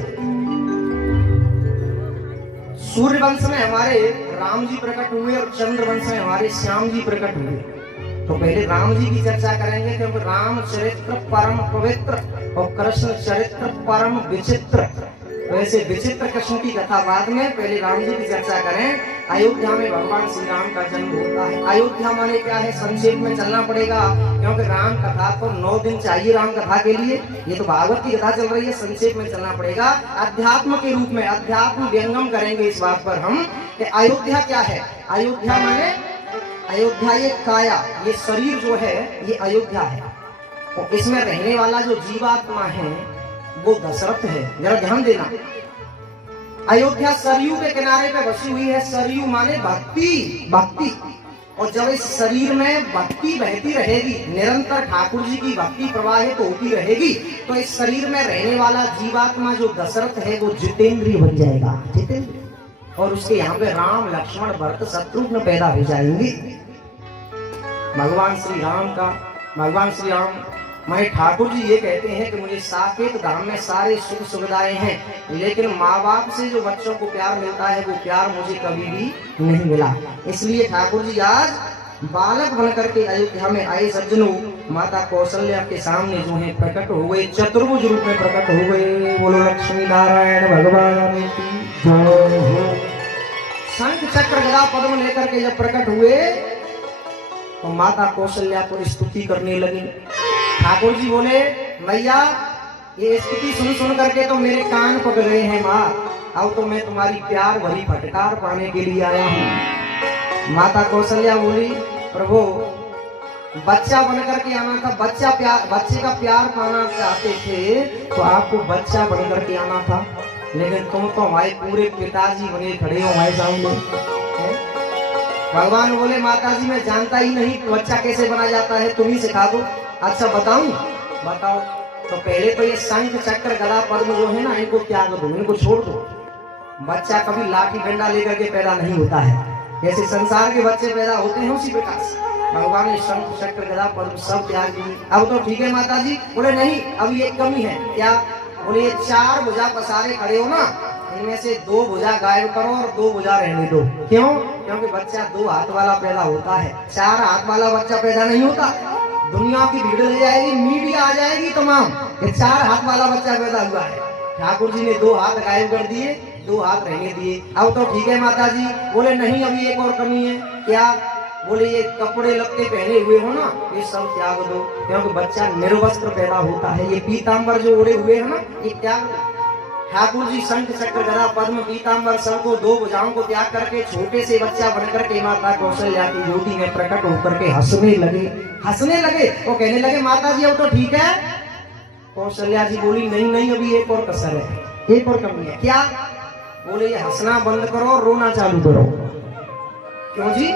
सूर्यवंश में हमारे राम जी प्रकट हुए और चंद्रवंश में हमारे श्याम जी प्रकट हुए। तो पहले राम जी की चर्चा करेंगे, क्योंकि राम चरित्र परम पवित्र और कृष्ण चरित्र परम विचित्र। वैसे विचित्र कृष्ण की कथा बाद में, पहले राम जी की चर्चा करें। अयोध्या में भगवान श्री राम का जन्म होता है। अयोध्या माने क्या है, संक्षेप में चलना पड़ेगा, क्योंकि राम कथा तो 9 दिन चाहिए राम कथा के लिए। ये तो भागवत की कथा चल रही है, संक्षेप में चलना पड़ेगा। अध्यात्म के रूप में अध्यात्म व्यंगम करेंगे इस बात पर हम कि अयोध्या क्या है। अयोध्या माने, अयोध्या ये काया, ये शरीर जो है ये अयोध्या है, और इसमें रहने वाला जो जीवात्मा है वो दशरथ है। जरा ध्यान देना, अयोध्या सरयू के किनारे पे बसी हुई है। सरयू माने भक्ति, भक्ति। और जब इस शरीर में भक्ति बहती रहेगी, निरंतर ठाकुर जी की भक्ति प्रवाहित होती रहेगी, तो इस शरीर में रहने वाला जीवात्मा जो दशरथ है वो जितेंद्रिय बन जाएगा, जितेंद्रिय। और उसके यहाँ पे राम लक्ष्मण भरत शत्रुघ्न पैदा हो जाएंगे। भगवान श्री राम मैं ठाकुर जी ये कहते हैं कि मुझे साकेत धाम में सारे सुख सुविधाएं हैं, लेकिन माँ बाप से जो बच्चों को प्यार मिलता है वो प्यार मुझे कभी भी नहीं मिला। इसलिए ठाकुर जी आज बालक बनकर के अयोध्या में आए। सज्जनों, माता कौशल्या के सामने जो है प्रकट हो गए, चतुर्भुज रूप में प्रकट हो गए। बोलो लक्ष्मी नारायण भगवान की जय हो। शंख चक्र गदा पद्म लेकर के जब प्रकट हुए तो माता कौशल्या को स्तुति करने लगी। ठाकुर जी बोले, मैया ये स्तुति सुन करके तो मेरे कान पक गए हैं माँ, अब तो मैं तुम्हारी प्यार भरी फटकार पाने के लिए आया हूँ। माता कौशल्या बोली, प्रभु बच्चा बन करके आना था, बच्चे का प्यार पाना चाहते थे तो आपको बच्चा बन करके आना था, लेकिन तुम तो हमारे पूरे पिताजी बने खड़े हो हमारे सामने। भगवान बोले, माता जी मैं जानता ही नहीं बच्चा कैसे बना जाता है, तुम ही सिखा दो। अच्छा बताऊं? बताओ। तो पहले तो ये शंख चक्र गदा पद्म जो है ना, इनको त्याग दो, इनको छोड़ दो। बच्चा कभी लाठी डंडा लेकर के पैदा नहीं होता है। जैसे संसार के बच्चे पैदा होते हैं उसी प्रकार से भगवान ने शंख चक्र गदा पद्म सब त्याग दिए। अब तो ठीक है माता जी। बोले नहीं, अब ये कमी है। क्या? बोले ये 4 भुजा पसारे खड़े हो ना, इनमें से 2 भुजा गायब करो और 2 भुजा रहने दो। क्यों? क्योंकि बच्चा 2 हाथ वाला पैदा होता है, 4 हाथ वाला बच्चा पैदा नहीं होता। दुनिया की भीड़ ले जाएगी, मीडिया आ जाएगी तमाम, ये 4 हाथ वाला बच्चा पैदा हुआ है। ठाकुर जी ने 2 हाथ गायब कर दिए, 2 हाथ रहने दिए। अब तो ठीक है माता जी। बोले नहीं, अभी एक और कमी है। क्या? बोले ये कपड़े लत्ते पहने हुए हो ना, ये सब त्याग दो, क्योंकि बच्चा निर्वस्त्र पैदा होता है। ये पीतांबर जो ओढ़े हुए है ना, ये त्याग दो। ठाकुर जी शंख चक्र गदा पद्म पीतांबर सबको 2 भुजाओं को त्याग करके छोटे से बच्चा बनकर के माता कौशल्या की ज्योति में प्रकट होकर के हंसने लगे। वो कहने लगे माता जी अब तो ठीक है। कौशल्या जी बोली नहीं नहीं, अभी एक और कसर है, एक और कमी है। क्या? बोले ये हंसना बंद करो और रोना चालू करो। क्यों जी?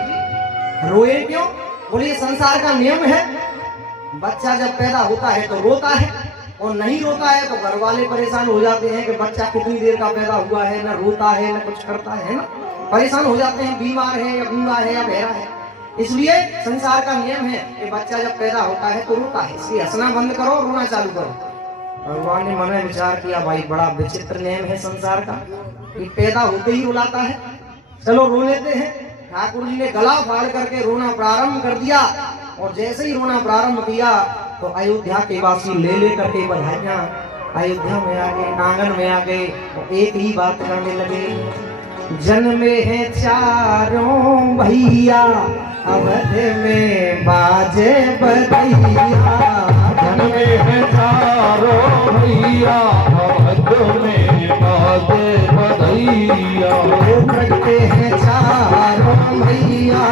रोए क्यों? बोले ये संसार का नियम है। बच्चा जब पैदा होता है तो रोता है, और नहीं रोता है तो घर वाले परेशान हो जाते हैं कि बच्चा कितनी देर का पैदा हुआ है, ना रोता है ना कुछ करता है ना, परेशान हो जाते हैं, बीमार है या गूंगा है या बहरा है। इसलिए संसार का नियम है कि बच्चा जब पैदा होता है तो रोता है, इसलिए हंसना बंद करो, रोना चालू करो। भगवान ने मन में विचार किया, भाई बड़ा विचित्र नियम है संसार का, कि पैदा होते ही रुलाता है, चलो रो लेते हैं। ठाकुर जी ने गला फाड़ करके रोना प्रारंभ कर दिया, और जैसे ही रोना प्रारंभ किया तो अयोध्या के वासी ले करके बधाइयां अयोध्या में आ गए, आंगन में आ गए, तो एक ही बात करने लगे, जन्मे हैं 4 भैया अवध में बाजे बधैया। जन्मे हैं 4 भैया अवध में बाजे बधैया। प्रगटे हैं 4 भैया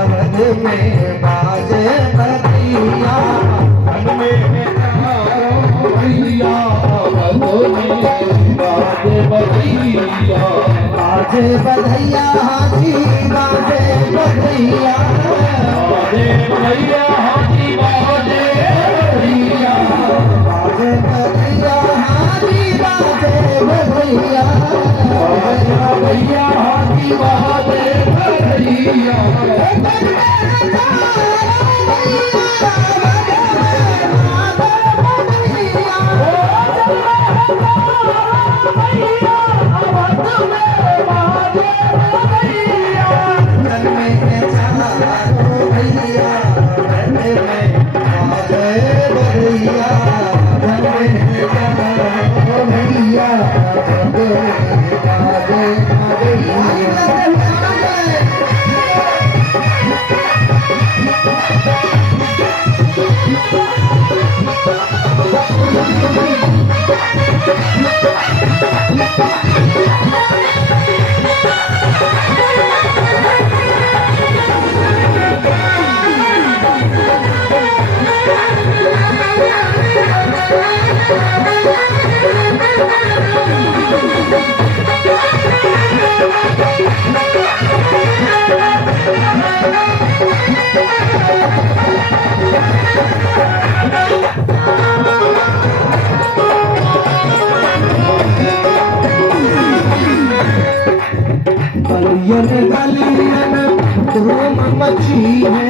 अवध में बाजे बधैया। जन्मे हैं 4 भैया अवध में बाजे बधैया। बाजे बधैया हाथी बाजे बधैया। बाजे बधैया हाथी बाजे बधैया। बाजे बधैया हाथी बाजे बधैया। बाजे बधैया हाथी बाजे बधैया। गलियन गलियन धूम मची है।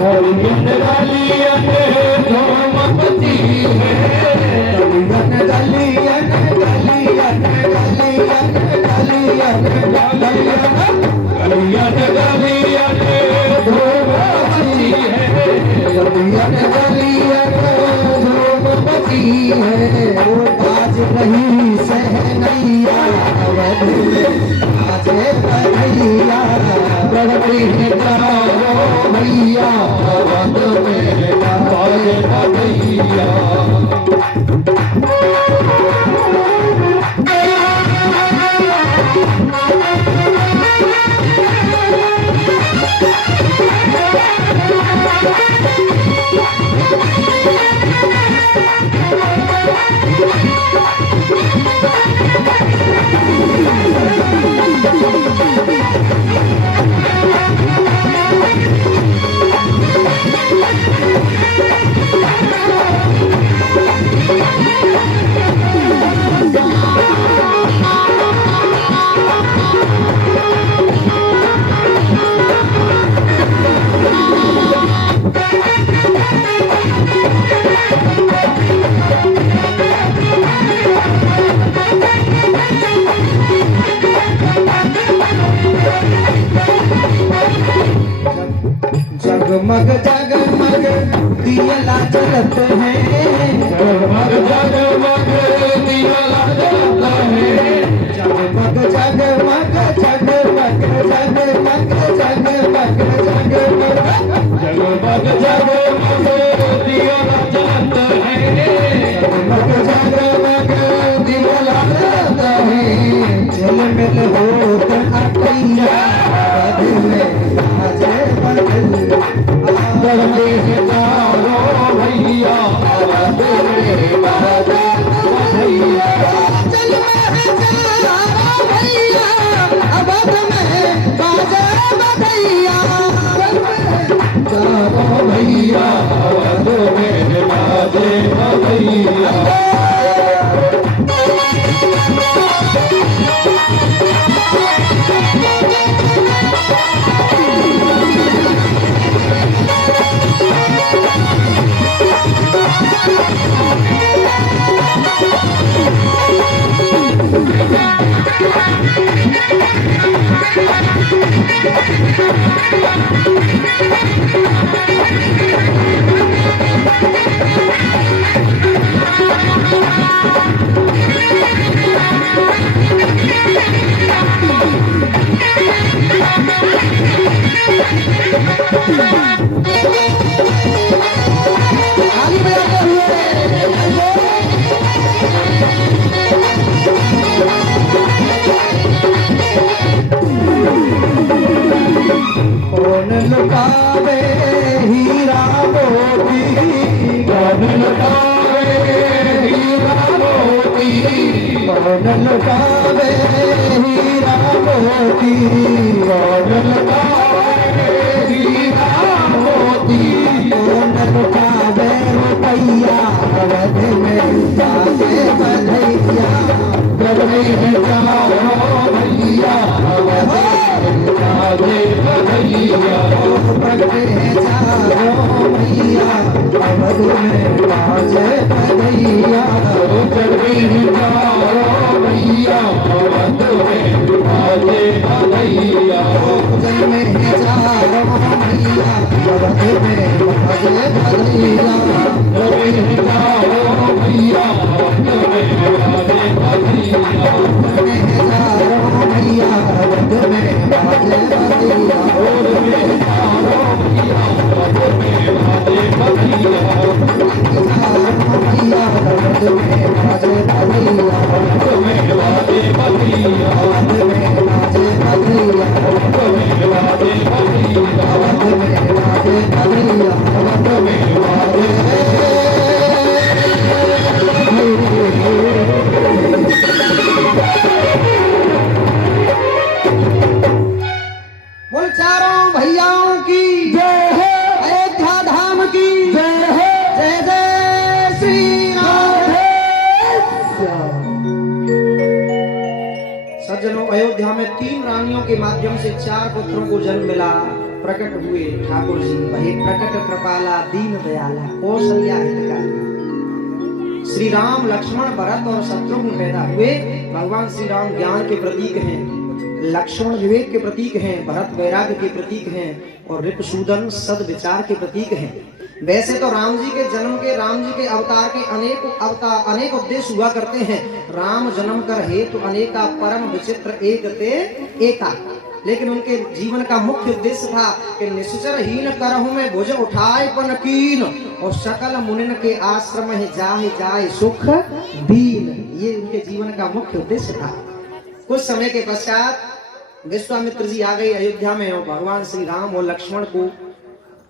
गलियन गलियन धूम मची है। गलियन गलियन गलियन गलियन गलियन गलियन गलियन धूम मची है। गलियन गलियन धूम मची है। वो बाज रही सहनैया अवध में बाजे बधैया। प्रगति है 4 भैया अवध में बाजे बधैया। जगमग जगमग दियला जलते हैं, जगमग जगमग दियला जलता है, जगमग जगमग जगमग जगमग जगमग जगमग जगमग जगमग दियला जलता है, जगमग जगमग दियला जलता है। झिलमिल होत अटैया बध में बाजे बधैया, करते हैं चारों भैया अवध में बाजे बधैया, चल भैया अवध में बाजे बधैया, चारों भैया अवध में बाजे बधैया। ताली बजाते हुए कौन लुटावे हीरा मोती, कौन लुटावे हीरा मोती, कौन लुटावे हीरा मोती, कौन लुटावे हीरा मोती, कौन लुटावे रुपैया अवध में बाजे बधैया, करते हैं चारों भैया अवध में बाजे बधैया, बजते हैं चारों भैया अवध में बाजे बधैया, करते हैं चारों भैया अवध में बाजे बधैया, जल में है चारों भैया अवध में बाजे बधैया, करते हैं चारों भैया अवध में बाजे बधैया, में है चारों भैया अवध में बाजे बधैया, और में चारों भैया अवध में बाजे बधैया, चारों भैया अवध में बाजे बधैया, अवध में बाजे बधैया, अवध में बाजे बधैया, अवध में बाजे बधैया, अवध में बाजे बधैया, अवध में बाजे बोल चारों भैयाओं की जय हो, अयोध्या धाम की जय हो, जय जय श्री राम। सज्जनों, अयोध्या में 3 रानियों के माध्यम से 4 पुत्रों को जन्म मिला। प्रकट हुए ठाकुर जी, वही प्रकट कृपाला दीन दयाला कौशल्या हितकारी। श्री राम, लक्ष्मण, भरत और शत्रुघ्न पैदा हुए। भगवान श्री राम ज्ञान के प्रतीक हैं, लक्ष्मण विवेक के प्रतीक हैं, भरत वैराग्य के प्रतीक हैं और रिपुसूदन सद्विचार के प्रतीक हैं। वैसे तो राम जी के जन्म के, राम जी के अवतार के अनेक उद्देश्य हुआ करते हैं। राम जन्म कर हेतु अनेका, परम विचित्र एक ते एका। लेकिन उनके जीवन का मुख्य उद्देश्य था कि निश्चर हीन करहु में भुज उठाए पन कीन, और सकल मुनिन के आश्रम ही जाहि जाय सुख दीन। ये उनके जीवन का मुख्य उद्देश्य था। कुछ समय के पश्चात विश्वामित्र जी आ गए अयोध्या में और भगवान श्री राम और लक्ष्मण को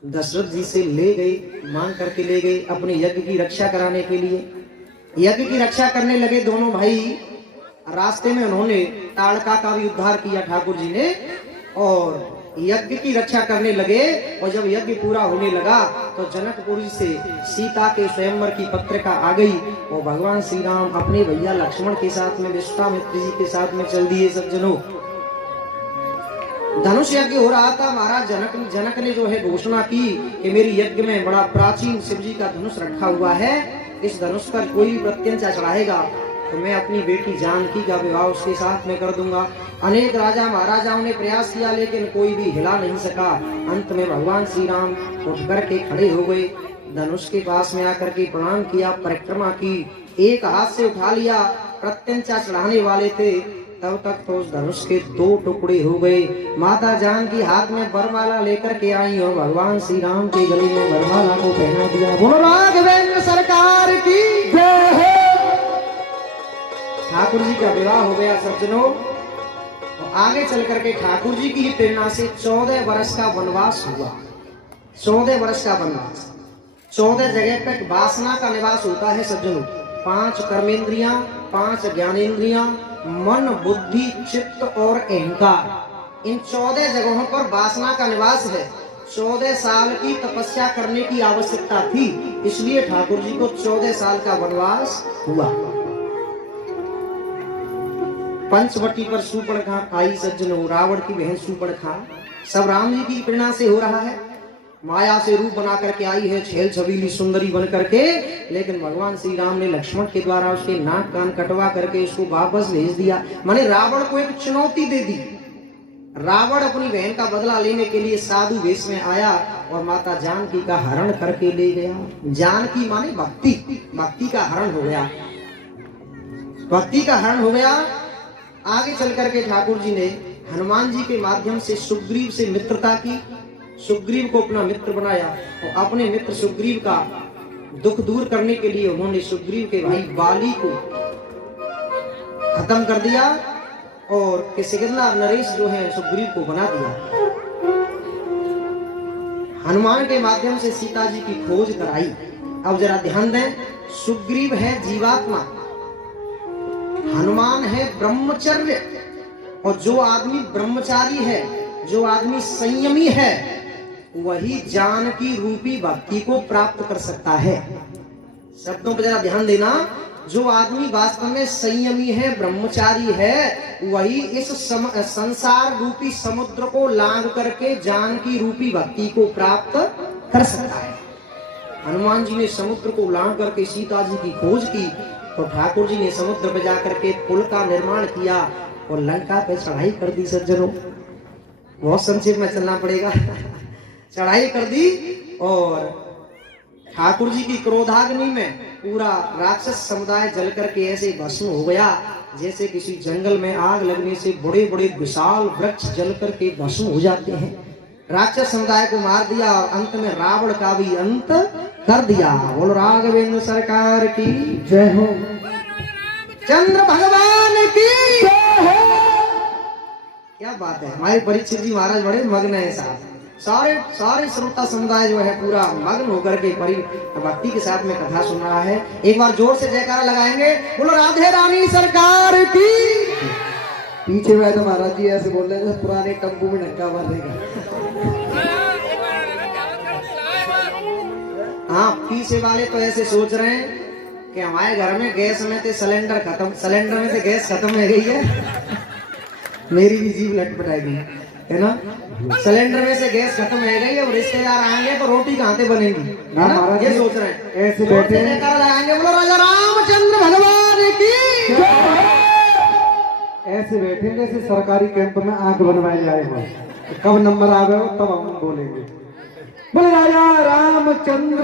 दशरथ जी से ले गए, मांग करके ले गए अपने यज्ञ की रक्षा कराने के लिए। यज्ञ की रक्षा करने लगे दोनों भाई। रास्ते में उन्होंने ताड़का का भी उद्धार किया ठाकुर जी ने, और यज्ञ की रक्षा करने लगे। और जब यज्ञ पूरा होने लगा तो जनकपुरी से सीता के स्वयंवर की पत्रिका आ गई और भगवान श्री राम अपने भैया लक्ष्मण के साथ में विश्वामित्र जी के साथ में चल दिए। सज्जनों, धनुष यज्ञ हो रहा था। महाराज जनक ने जो है घोषणा की कि मेरी यज्ञ में बड़ा प्राचीन शिव जी का धनुष रखा हुआ है, इस धनुष पर कोई भी प्रत्यंचा चढ़ाएगा तो मैं अपनी बेटी जानकी का विवाह उसके साथ में कर दूंगा। अनेक राजा महाराजाओं ने प्रयास किया लेकिन कोई भी हिला नहीं सका। अंत में भगवान श्री राम उठ करके खड़े हो गए, धनुष के पास में आकर के प्रणाम किया, परिक्रमा की, एक हाथ से उठा लिया, प्रत्यंचा चढ़ाने वाले थे, तब तक तो उस धनुष के 2 टुकड़े हो गए। माता जानकी हाथ में वरमाला लेकर के आई और भगवान श्री राम के गले में वरमाला को पहना दिया। बोलो राघवेंद्र सरकार की जय हो। ठाकुर जी का विवाह हो गया सज्जनों। और आगे चल करके ठाकुर जी की प्रेरणा से 14 वर्ष का वनवास हुआ। 14 वर्ष का वनवास, 14 जगह पर वासना का निवास होता है सज्जनों। 5 कर्मेंद्रियां, 5 ज्ञानेंद्रियां, मन, बुद्धि, चित्त और अहंकार, इन 14 जगहों पर वासना का निवास है। 14 साल की तपस्या करने की आवश्यकता थी, इसलिए ठाकुर जी को 14 साल का वनवास हुआ। पंचवटी पर शूर्पणखा आई सज्जनों, रावण की बहन शूर्पणखा। सब राम जी की प्रेरणा से हो रहा है। माया से रूप बना करके आई है, छेल छबीली सुंदरी बन करके, लेकिन भगवान श्री राम ने लक्ष्मण के द्वारा उसके नाक कान कटवा करके उसको वापस भेज दिया। माने रावण को एक चुनौती दे दी। रावण अपनी बहन का बदला लेने के लिए साधु वेश में आया और माता जानकी का हरण करके ले गया। जानकी माने भक्ति, भक्ति का हरण हो गया, भक्ति का हरण हो गया। आगे चल करके ठाकुर जी ने हनुमान जी के माध्यम से सुग्रीव से मित्रता की, सुग्रीव को अपना मित्र बनाया और अपने मित्र सुग्रीव का दुख दूर करने के लिए उन्होंने सुग्रीव के भाई बाली को खत्म कर दिया और किसिगंधा नरेश जो है सुग्रीव को बना दिया। हनुमान के माध्यम से सीता जी की खोज कराई। अब जरा ध्यान दें, सुग्रीव है जीवात्मा, हनुमान है ब्रह्मचर्य। और जो आदमी ब्रह्मचारी है, जो आदमी संयमी है, वही जानकी रूपी भक्ति को प्राप्त कर सकता है। शब्दों पर जरा ध्यान देना, जो आदमी वास्तव में संयमी है, ब्रह्मचारी है, वही इस संसार रूपी समुद्र को लांघ करके जानकी रूपी भक्ति को प्राप्त कर सकता है। हनुमान जी ने समुद्र को लांघ करके सीता जी की खोज की, तो ठाकुर जी ने समुद्र पर जाकर के पुल का निर्माण किया और लंका पे चढ़ाई कर दी सज्जनों। बहुत संक्षेप में चलना पड़ेगा। चढ़ाई कर दी और ठाकुर जी की क्रोधाग्नि में पूरा राक्षस समुदाय जल करके ऐसे भस्म हो गया जैसे किसी जंगल में आग लगने से बड़े बड़े विशाल वृक्ष जल करके भस्म हो जाते हैं। राक्षस समुदाय को मार दिया और अंत में रावण का भी अंत कर दिया। बोलो राघवेंद्र सरकार की जय हो। चंद्र भगवान की जय हो। क्या बात है, हमारे परीक्षित जी महाराज बड़े मग्न है साहब। सारे श्रोता समुदाय जो है पूरा मग्न होकर के भक्ति के साथ में कथा सुन रहा है। एक बार जोर से जयकारा लगाएंगे, बोलो राधे रानी सरकार की। पीछे बैठे महाराज जी ऐसे बोल रहे हैं पुराने टम्पू में ढक्का मारेगा। हाँ, पीछे वाले तो ऐसे सोच रहे हैं कि हमारे घर में गैस में से सिलेंडर खत्म, सिलेंडर में से गैस खत्म हो गई है। मेरी भी जीभ लटपटाएगी, है ना। सिलेंडर में से गैस खत्म हो गई है और रिश्तेदार आएंगे तो रोटी कहाँ से बनेगी, है ना। ये सोच रहे हैं, ऐसे बैठे लगाएंगे, बोलो राजा रामचंद्र भगवान की। ऐसे बैठे जैसे सरकारी कैंप में आंख बनवाए जाए हो, कब नंबर आ गए तब हम बोलेंगे बोले राजा रामचंद्र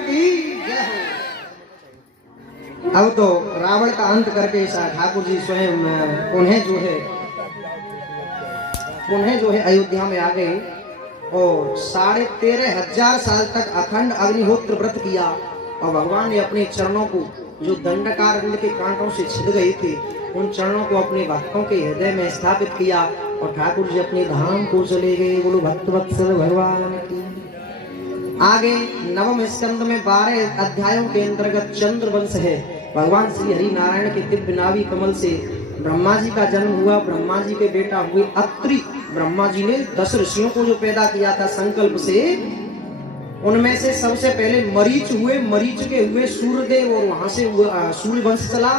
की। अब तो रावण का अंत करके ठाकुर जी स्वयं उन्हें जो है अयोध्या में आ गए और 13,500 साल तक अखंड अग्निहोत्र व्रत किया और भगवान ने अपने चरणों को जो दंडकारण्य के कांटों से छिद गए थे, उन चरणों को अपने भक्तों के हृदय में स्थापित किया और ठाकुर जी अपने धाम को चले गए। बोलो भक्त वत्सल भगवान की। आगे नवम स्कंद में 12 अध्यायों के अंतर्गत चंद्र वंश है। भगवान श्री हरि नारायण के दिव्य नाभि कमल से ब्रह्मा जी का जन्म हुआ। ब्रह्मा जी के बेटा हुए अत्रि। ब्रह्मा जी ने 10 ऋषियों को जो पैदा किया था संकल्प से, उनमें से सबसे पहले मरीच हुए। मरीच के हुए सूर्यदेव और वहां से सूर्य वंश चला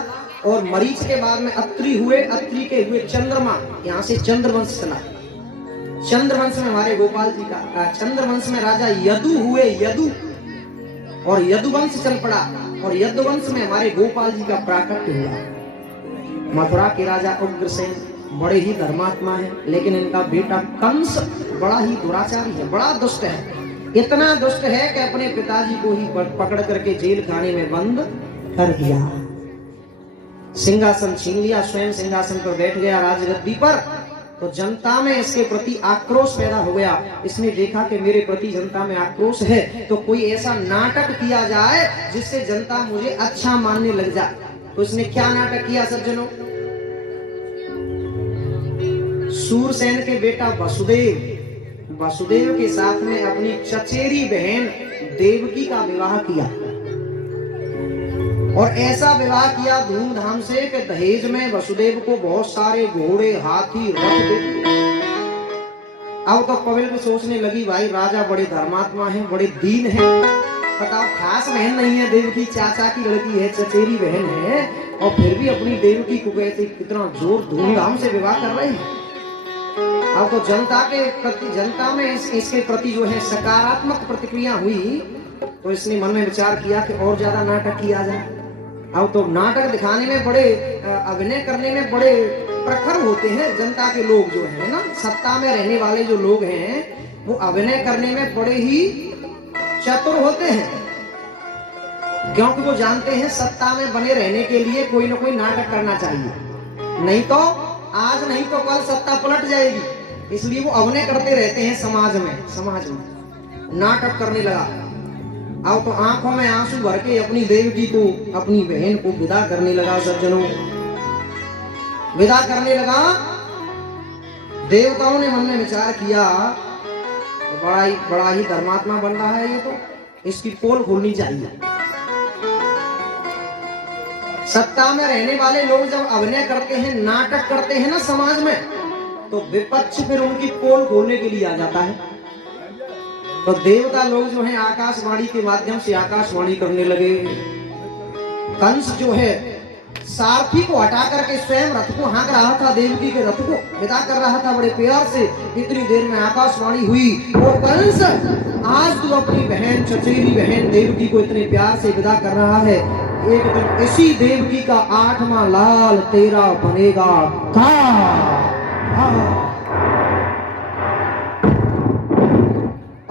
और मरीच के बाद में अत्रि हुए। अत्रि के हुए चंद्रमा, यहाँ से चंद्र वंश चला। चंद्र वंश में हमारे गोपाल जी का, चंद्र वंश में राजा यदु हुए। यदु और यदुवंश चल पड़ा। और यदुवंश में हमारे गोपाल जी का प्राकट्य हुआ। मथुरा के राजा उग्रसेन बड़े ही धर्मात्मा हैं, लेकिन इनका बेटा कंस बड़ा ही दुराचारी है, बड़ा दुष्ट है। इतना दुष्ट है कि अपने पिताजी को ही पकड़ करके जेल खाने में बंद कर दिया। सिंहासन छीन लिया, स्वयं सिंहासन पर बैठ गया राजगद्दी पर। तो जनता में इसके प्रति आक्रोश पैदा हो गया। इसने देखा कि मेरे प्रति जनता में आक्रोश है, तो कोई ऐसा नाटक किया जाए जिससे जनता मुझे अच्छा मानने लग जाए। तो इसने क्या नाटक किया सज्जनों? सूरसेन के बेटा वसुदेव के साथ में अपनी चचेरी बहन देवकी का विवाह किया, और ऐसा विवाह किया धूमधाम से कि दहेज में वसुदेव को बहुत सारे घोड़े, हाथी, रथ दे। अब तो कपिल को सोचने लगी, भाई राजा बड़े धर्मात्मा हैं, बड़े दीन हैं, बताओ खास बहन नहीं है, देवकी चाचा की लड़की है, चचेरी बहन है, और फिर भी अपनी देवकी को कहते कितना जोर धूमधाम से विवाह कर रहे हैं। अब तो जनता में इसके प्रति जो है सकारात्मक प्रतिक्रिया हुई। तो इसने मन में विचार किया कि और ज्यादा नाटक किया जाए। अब तो नाटक दिखाने में बड़े, अभिनय करने में बड़े प्रखर होते हैं जनता के लोग जो है ना, सत्ता में रहने वाले जो लोग हैं वो अभिनय करने में बड़े ही चतुर होते हैं, क्योंकि वो जानते हैं सत्ता में बने रहने के लिए कोई ना कोई नाटक करना चाहिए, नहीं तो आज नहीं तो कल सत्ता पलट जाएगी। इसलिए वो अभिनय करते रहते हैं समाज में नाटक करने लगा। अब तो आंखों में आंसू भर के अपनी देवकी को, अपनी बहन को विदा करने लगा। सज्जनों, विदा करने लगा। देवताओं ने मन में विचार किया, तो बड़ा ही धर्मात्मा बन रहा है ये, तो इसकी पोल खोलनी चाहिए। सत्ता में रहने वाले लोग जब अभिनय करते हैं, नाटक करते हैं ना समाज में, तो विपक्ष फिर उनकी पोल खोलने के लिए आ जाता है। तो देवता लोग जो हैं आकाशवाणी के माध्यम से आकाशवाणी करने लगे। कंस जो है सारथी को हटा करके स्वयं रथ को हाँक रहा था, देवकी के रथ को विदा कर रहा था बड़े प्यार से। इतनी देर में आकाशवाणी हुई, वो कंस आज तू अपनी बहन, चचेरी बहन देवकी को इतने प्यार से विदा कर रहा है, एक दिन इसी देवकी का 8वां लाल तेरा बनेगा।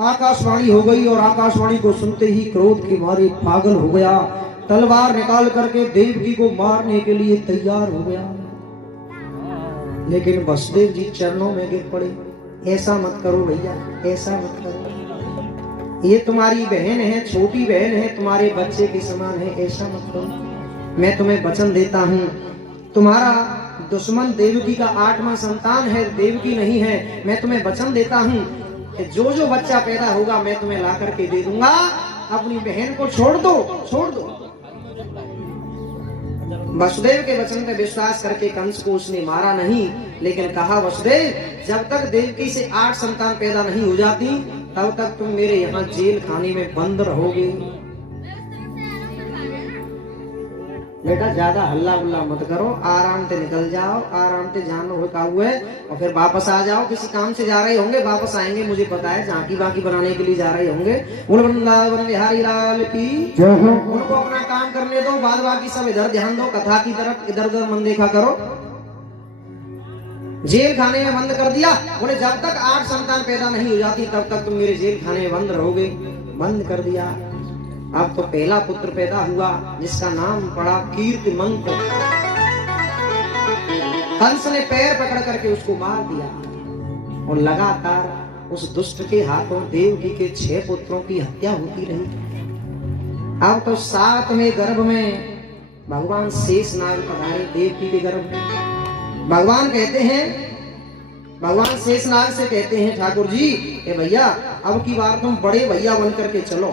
आकाशवाणी हो गई, और आकाशवाणी को सुनते ही क्रोध के मारे पागल हो गया। तलवार निकाल करके देवकी को मारने के लिए तैयार हो गया। लेकिन वसुदेव जी चरणों में गिर पड़े, ऐसा मत करो भैया, ऐसा मत करो, ये तुम्हारी बहन है, छोटी बहन है, तुम्हारे बच्चे के समान है, ऐसा मत करो। मैं तुम्हें वचन देता हूँ, तुम्हारा दुश्मन देवकी का 8वां संतान है, देवकी नहीं है। मैं तुम्हें वचन देता हूँ कि जो जो बच्चा पैदा होगा मैं तुम्हें ला करके दे दूंगा। अपनी बहन को छोड़ दो, छोड़ दो। वसुदेव के वचन पर विश्वास करके कंस को उसने मारा नहीं, लेकिन कहा, वसुदेव जब तक देवकी से 8 संतान पैदा नहीं हो जाती तब तक तुम मेरे यहाँ जेल खाने में बंद रहोगे। बेटा ज्यादा हल्ला गुल्ला मत करो, आराम से निकल जाओ, आराम से जानो का हुआ है, और फिर वापस आ जाओ। किसी काम से जा रहे होंगे, वापस आएंगे, मुझे पता है, झांकी बाकी बनाने के लिए जा रहे होंगे। बोल वृंदावन बिहारी लाल की जय हो। उनको अपना काम करने दो, बाद बाकी सब इधर ध्यान दो, कथा की तरफ इधर उधर मन देखा करो। जेल खाने में बंद कर दिया। बोले जब तक 8 संतान पैदा नहीं हो जाती तब तक तुम मेरे जेल खाने में बंद रहोगे। बंद कर दिया। अब तो पहला पुत्र पैदा हुआ जिसका नाम पड़ा कीर्तिमंत। कंस ने पैर पकड़ करके उसको मार दिया, और लगातार उस दुष्ट के हाथों देवकी के 6 पुत्रों की हत्या होती रही। अब तो 7वें गर्भ में भगवान शेषनाग पधारे देवकी के गर्भ में। भगवान कहते हैं, भगवान शेषनाग से कहते हैं, ठाकुर जी ए भैया अब की बार तुम बड़े भैया बन करके चलो।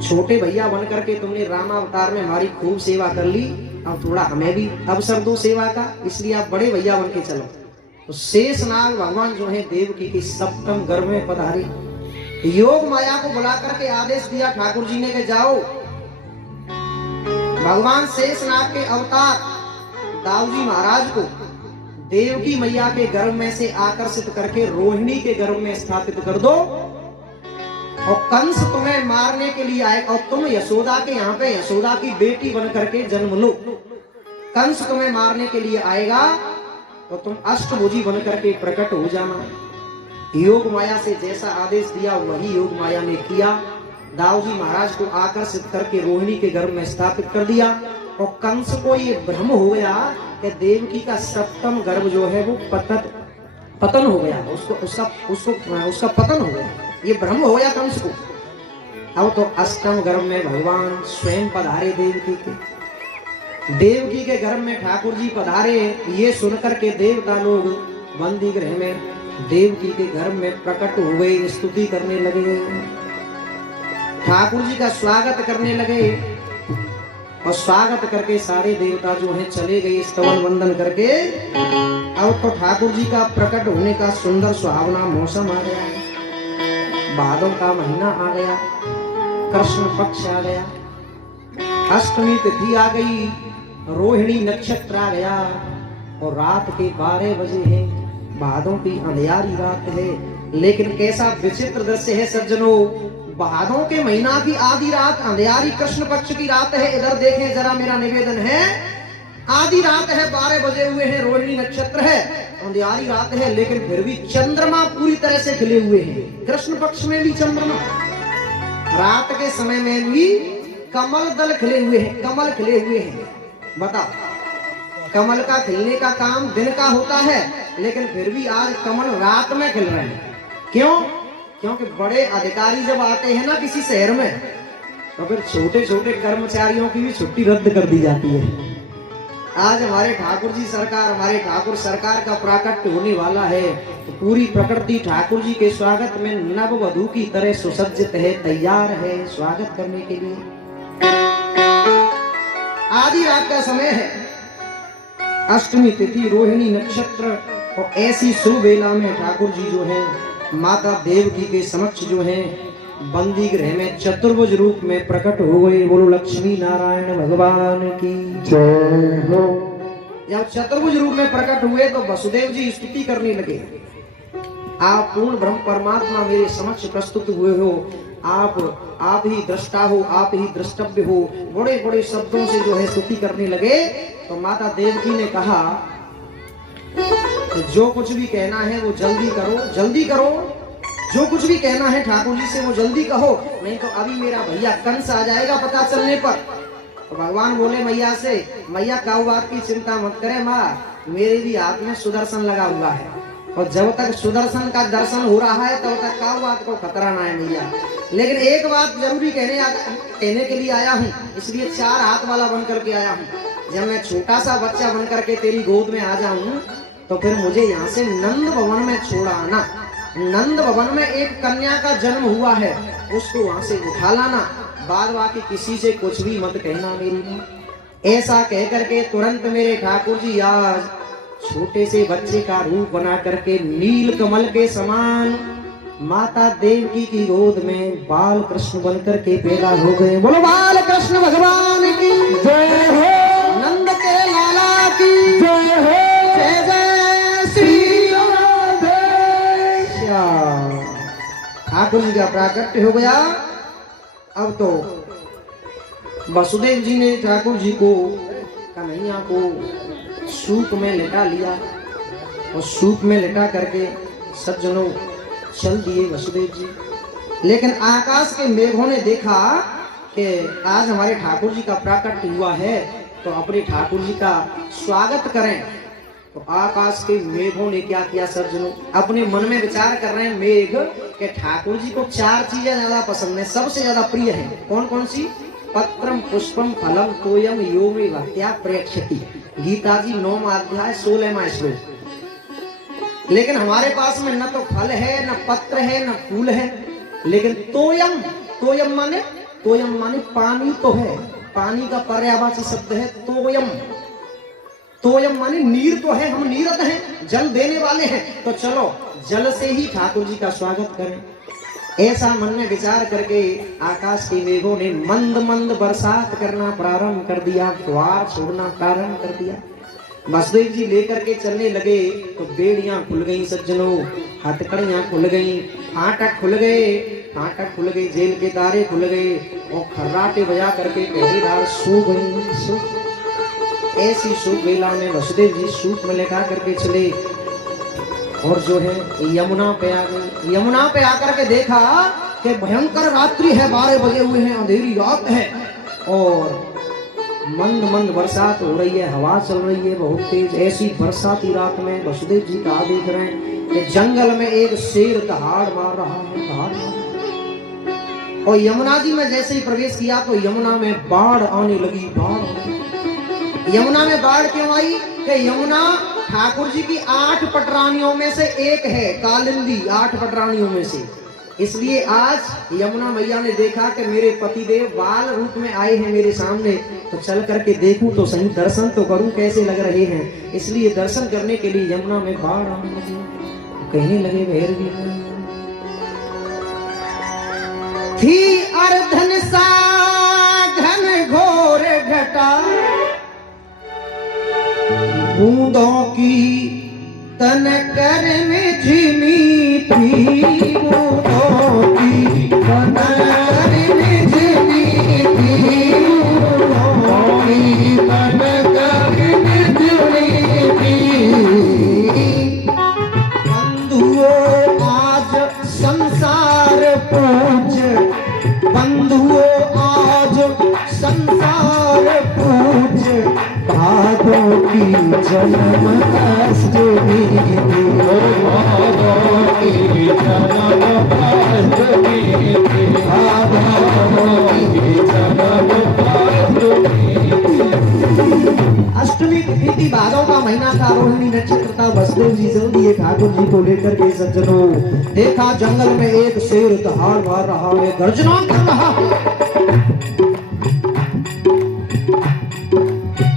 छोटे भैया बन करके तुमने रामावतार में हमारी खूब सेवा कर ली, अब थोड़ा हमें भी अवसर दो सेवा का, इसलिए आप बड़े भैया बन के चलो। तो शेषनाग भगवान जो है देवकी के 7वें गर्भ में पधारे। योग माया को बुला करके आदेश दिया ठाकुर जी ने कि जाओ। भगवान शेषनाग के अवतार दाऊजी महाराज को देवकी मैया के गर्भ में से आकर्षित करके रोहिणी के गर्भ में स्थापित कर दो। और कंस तुम्हें मारने के लिए आए और तुम यशोदा के यहाँ पे यशोदा की बेटी बन करके जन्म लो। कंस तुम्हें मारने के लिए आएगा तो तुम अष्टभुजी बन करके प्रकट हो जाना। योग माया से जैसा आदेश दिया वही योग माया ने किया। दाऊ जी महाराज को आकर्षित करके रोहिणी के गर्भ में स्थापित कर दिया और कंस को ये भ्रम हो गया कि देवकी का सप्तम गर्भ जो है वो पतन हो गया, उसका पतन हो गया, ये भ्रम हो गया कंस को। अब तो अष्टम गर्भ में भगवान स्वयं पधारे देवकी के गर्भ में ठाकुर जी पधारे। ये सुनकर के देवता लोग बंदी गृह में देवकी के गर्भ में प्रकट हुए, स्तुति करने लगे, ठाकुर जी का स्वागत करने लगे। और स्वागत करके सारे देवता जो हैं चले गए स्तवन वंदन करके। अब तो ठाकुर जी का प्रकट होने का सुंदर सुहावना मौसम आ गया, भादों का महीना आ गया, कृष्ण पक्ष आ गया, अष्टमी तिथि आ गई, रोहिणी नक्षत्र आ गया और रात के 12 बजे है, भादों की अंधियारी रात है। लेकिन कैसा विचित्र दृश्य है सज्जनों, भादों के महीना की आधी रात, अंधियारी कृष्ण पक्ष की रात है। इधर देखें जरा, मेरा निवेदन है, आधी रात है, 12 बजे हुए हैं, रोहिणी नक्षत्र है, अंधियारी रात है, लेकिन फिर भी चंद्रमा पूरी तरह से खिले हुए हैं। कृष्ण पक्ष में भी चंद्रमा, रात के समय में भी कमल दल खिले हुए हैं, कमल खिले हुए हैं। बताओ, कमल का खिलने का काम दिन का होता है, लेकिन फिर भी आज कमल रात में खिल रहे हैं। क्यों? क्योंकि बड़े अधिकारी जब आते हैं ना किसी शहर में, तो फिर छोटे छोटे कर्मचारियों की भी छुट्टी रद्द कर दी जाती है। आज हमारे ठाकुर जी सरकार, हमारे ठाकुर सरकार का प्राकट्य होने वाला है, तो पूरी प्रकृति ठाकुर जी के स्वागत में नववधू की तरह सुसज्जित है, तैयार है स्वागत करने के लिए। आधी रात का समय है, अष्टमी तिथि, रोहिणी नक्षत्र, और ऐसी शुभ वेला में ठाकुर जी जो है माता देवकी के समक्ष जो है बंदी गृह में चतुर्भुज रूप में प्रकट हो गए। बोलो लक्ष्मी नारायण भगवान की जय हो। जब चतुर्भुज रूप में प्रकट हुए तो वसुदेव जी स्तुति करने लगे, आप पूर्ण ब्रह्म परमात्मा मेरे समक्ष प्रस्तुत हुए हो, आप ही दृष्टा हो, आप ही द्रष्टव्य हो, बड़े बड़े शब्दों से जो है स्तुति करने लगे। तो माता देवकी ने कहा तो जो कुछ भी कहना है वो जल्दी करो, जल्दी करो, जो कुछ भी कहना है ठाकुर जी से वो जल्दी कहो, नहीं तो अभी मेरा भैया कंस आ जाएगा पता चलने पर। तो भगवान बोले मैया से, मैया काऊ बात की चिंता मत करे माँ, मेरे भी हाथ में सुदर्शन लगा हुआ है, और जब तक सुदर्शन का दर्शन हो रहा है तब तक काऊ बात को खतरा ना है मैया। लेकिन एक बात जरूरी कहने के लिए आया हूँ, इसलिए 4 हाथ वाला बन करके आया हूँ। जब मैं छोटा सा बच्चा बन करके तेरी गोद में आ जाऊं तो फिर मुझे यहाँ से नंद भवन में छोड़ आना। नंद भवन में एक कन्या का जन्म हुआ है, उसको वहां से उठा लाना, बाद बाकी किसी से कुछ भी मत कहना मेरी माँ। ऐसा कह करके तुरंत मेरे ठाकुर जी आज छोटे से बच्चे का रूप बना करके नील कमल के समान माता देवकी की गोद में बाल कृष्ण बनकर के पैदा हो गए। बोलो बाल कृष्ण भगवान की जय हो, नंद के लाला की जय हो, जय जय श्री राधे। ठाकुर जी का प्राकट्य हो गया। अब तो वसुदेव जी ने ठाकुर जी को, कन्हैया को सूप में लेटा लिया और सूप में लेटा करके सज्जनों चल दिए वसुदेव जी। लेकिन आकाश के मेघों ने देखा कि आज हमारे ठाकुर जी का प्राकट्य हुआ है, तो अपने ठाकुर जी का स्वागत करें। तो आकाश के मेघों ने क्या किया सज्जनों, अपने मन में विचार कर रहे हैं मेघ के ठाकुर जी को 4 चीजें ज्यादा पसंद है, सबसे ज्यादा प्रिय है। कौन कौन सी? पत्रम पुष्पम फलम तोयम यो मे भक्त्या प्रेक्षति। गीता जी 9वां अध्याय 16वां श्लोक। लेकिन हमारे पास में न तो फल है, न पत्र है, न फूल है, लेकिन तोयम, तोयम माने पानी तो है, पानी का पर्यायवाची शब्द है तोयम। तोयम माने नीर तो है, हम नीरत हैं, जल देने वाले हैं, तो चलो जल से ही ठाकुर जी का स्वागत करें। ऐसा मन में विचार करके आकाश के मेघों ने मंद मंद बरसात करना प्रारंभ कर दिया, द्वार छोड़ना प्रारंभ कर दिया। वसुदेव जी लेकर के चलने लगे तो बेड़ियां खुल गई सज्जनों, हथकड़ियां खुल गई, फाटक खुल गए, फाटक खुल गई, जेल के दारे खुल गए और खर्राटे बजा करके पहरेदार सो गए। ऐसी शुभ वेला में वसुदेव जी सूप में लेकर करके चले और जो है यमुना पे आ गए। यमुना पे आकर के देखा कि भयंकर रात्रि है, 12 बजे हुए हैं, अंधेरी रात है और मंद मंद बरसात हो रही है, हवा चल रही है बहुत तेज। ऐसी बरसाती रात में वसुदेव जी कहा देख रहे हैं कि जंगल में एक शेर दहाड़ मार रहा है, दहाड़ मार। और यमुना जी में जैसे ही प्रवेश किया तो यमुना में बाढ़ आने लगी, बाढ़। यमुना में बाढ़ क्यों आई कि यमुना ठाकुर जी की 8 पटरानियों में से एक है, कालिंदी 8 पटरानियों में से। इसलिए आज यमुना मैया ने देखा कि मेरे पतिदेव बाल रूप में आए हैं मेरे सामने, तो चल करके देखूं तो सही, दर्शन तो करूं कैसे लग रहे हैं। इसलिए दर्शन करने के लिए यमुना में बाढ़ आने लगी। कहने लगे भैरवी थी अर्धन सा घन घोर घटा, बूंदों की तन कर में झिमी थी, बूंदों की तन कर में झिमी थी, बूंदों की तन कर में झिमी थी। बंधुओं आज संसार पूज, बंधुओं आज संसार पूज, भादों की जन्म अष्टमी, भादों की जन्म अष्टमी, भादों की जन्म अष्टमी तिथि भादों का महीना था, रोहिणी नक्षत्र था। वसुदेव जी जल्दी ये ठाकुर जी को लेकर के सज्जनों देखा जंगल में एक शेर दहाड़ मार रहा है, गर्जना कर रहा है।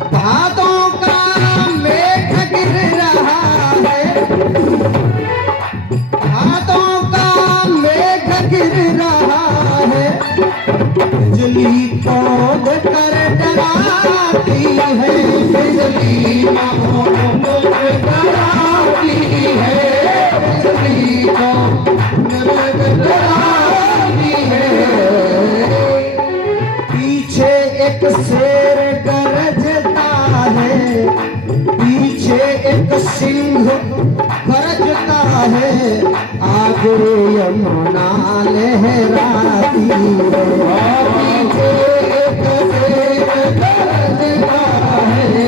भादों का मेघ गिर रहा है, भादों का मेघ गिर रहा है, बिजली कौद कर डराती है, बिजली कौद कर डराती है, बिजली कौद कर डराती है। पीछे एक शेर गरजता है, पीछे एक सिंह गरजता है, आगे यमुना लहराती है। पीछे एक शेर गरजता है,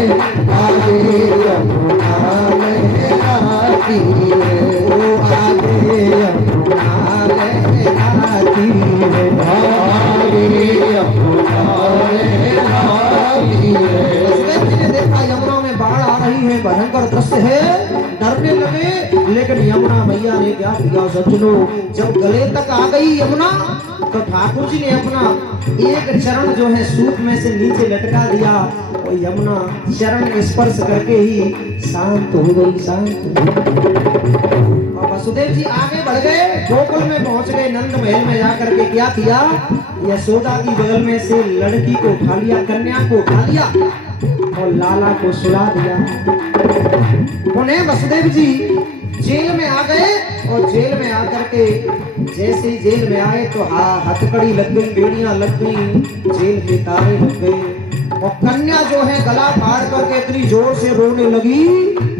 आगे यमुना लहराती है, ओ आगे यमुना लहराती है, आगे यमुना लहराती है। देखा यमुना में बाढ़ आ रही है, भयंकर दृश्य है, डरने लगे। लेकिन यमुना मैया ने क्या किया सज्जनों, जब गले तक आ गई यमुना तो ठाकुर जी ने अपना एक चरण जो है सूप में से नीचे लटका दिया और यमुना चरण स्पर्श करके ही शांत हो गई, शांत। और वसुदेव जी आगे बढ़ गए, गोकुल में पहुंच गए, नंद महल में जाकर के क्या किया, यशोदा की बगल में से लड़की को उठा लिया, कन्या को उठा लिया और लाला को सुला दिया। उन्हें वसुदेव जी जेल में आ गए और जेल में आकर के जैसे ही जेल में आए तो हथकड़ी लग गई, बेड़ियां लग गई, जेल के तारे लग गए और कन्या जो है गला फाड़ करके इतनी जोर से रोने लगी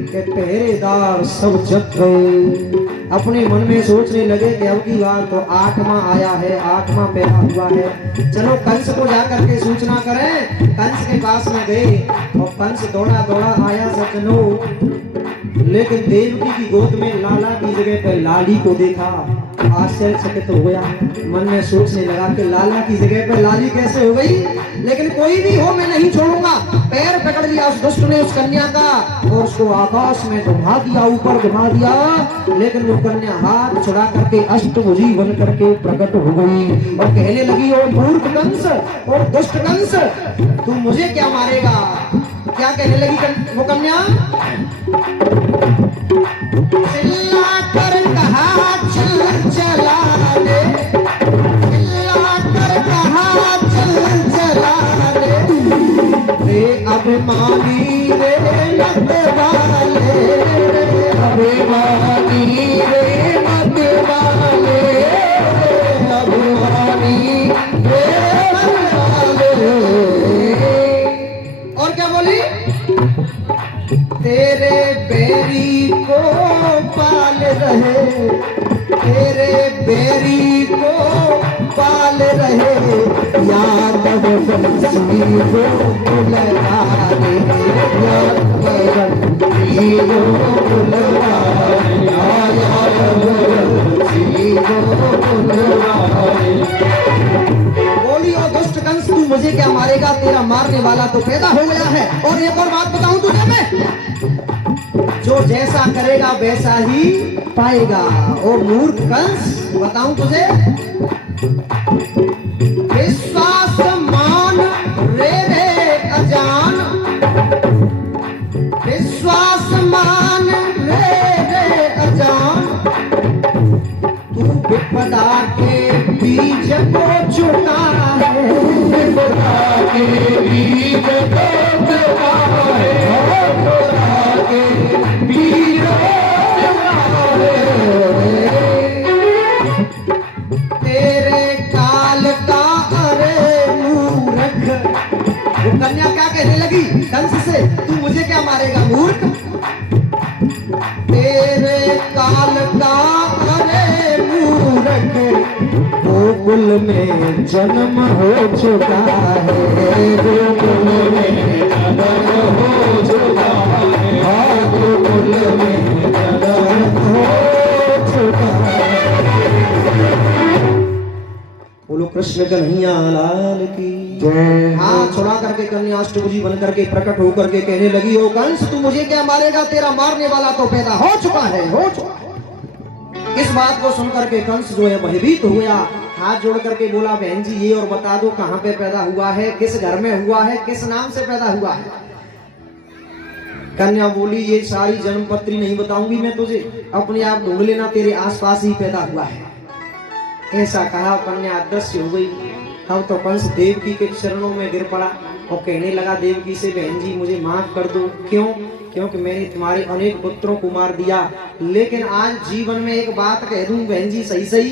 कि पहरेदार सब जग गए। अपने मन में सोचने लगे कि अब की बार तो 8वां आया है, 8वां पैदा हुआ है, चलो कंस को जाकर के सूचना करें। कंस के पास में गए और कंस दौड़ा दौड़ा आया सज्जनों, लेकिन देवकी की गोद में लाला की जगह पर लाली को देखा, आश्चर्यचकित हो गया। मन में सोचने लगा कि लाला की जगह पर लाली कैसे हो गई, लेकिन कोई भी हो मैं नहीं छोड़ूंगा। पैर पकड़ लिया उस दुष्ट ने उस कन्या का और उसको आकाश में घुमा दिया, ऊपर घुमा दिया, लेकिन वो कन्या हाथ छुड़ा करके अष्टभुजी बन करके प्रकट हो गई और कहने लगी, ओ मूर्ख कंस, ओ दुष्ट कंस, तू मुझे क्या मारेगा। क्या कहने लगी वो कन्या, चिल्ला कर कहा चल चला ले, चिल्ला कर कहा चल चला ले, रे अभिमानी रे मत वाले, अभिमानी रे मत वाले, तेरे बेरी को पाल रहे यादव बंसी को बुलवा रे यादव बंसी को बुलवा रे यादव बंसी को बुलवा रे। बोली और दुष्ट कंस तू मुझे क्या मारेगा, तेरा मारने वाला तो पैदा हो गया है। और एक और बात बताऊं तुझे मैं, जो जैसा करेगा वैसा ही पाएगा। और मूर्ख कंस बताऊं तुझे, विश्वास मान रे रे अजान, विश्वास मान रे रे अजान, तू विपदा के बीज को चुका है, विपदा के बीज को चुका है, विपदा के बीज को चुका है। तेरे काल का अरे मूर्ख, वो कन्या क्या कहने लगी कंस से, तू मुझे क्या मारेगा मूर्ख, तेरे काल का अरे मूर्ख, गोकुल में जन्म हो चुका है, गोकुल में जन्म हो चुका है, गोकुल में जन्म हो चुका है। बोलो कृष्ण कन्हैया लाल की जय। हाँ, छुड़ा करके कन्या अष्टभुजी बन करके प्रकट होकर के कहने लगी, ओ कंस तू मुझे क्या मारेगा, तेरा मारने वाला तो पैदा हो चुका है, हो चुका है। इस बात को सुनकर के कंस जो है भयभीत हो गया, हाथ जोड़ करके बोला, बहन जी ये और बता दो कहाँ पे पैदा हुआ है, किस घर में हुआ है, किस नाम से पैदा हुआ है। कन्या बोली, ये सारी जन्म पत्री नहीं बताऊंगी मैं तुझे, अपने आप ढूंढ लेना, तेरे आसपास ही पैदा हुआ है। ऐसा कहा, कन्या अदृश्य हो गई। अब तो कंस देवकी के चरणों में गिर पड़ा और कहने लगा देवकी से, बहन जी मुझे माफ कर दो। क्यों? क्योंकि मैंने तुम्हारे अनेक पुत्रों को मार दिया, लेकिन आज जीवन में एक बात कह दूं बहन जी, सही सही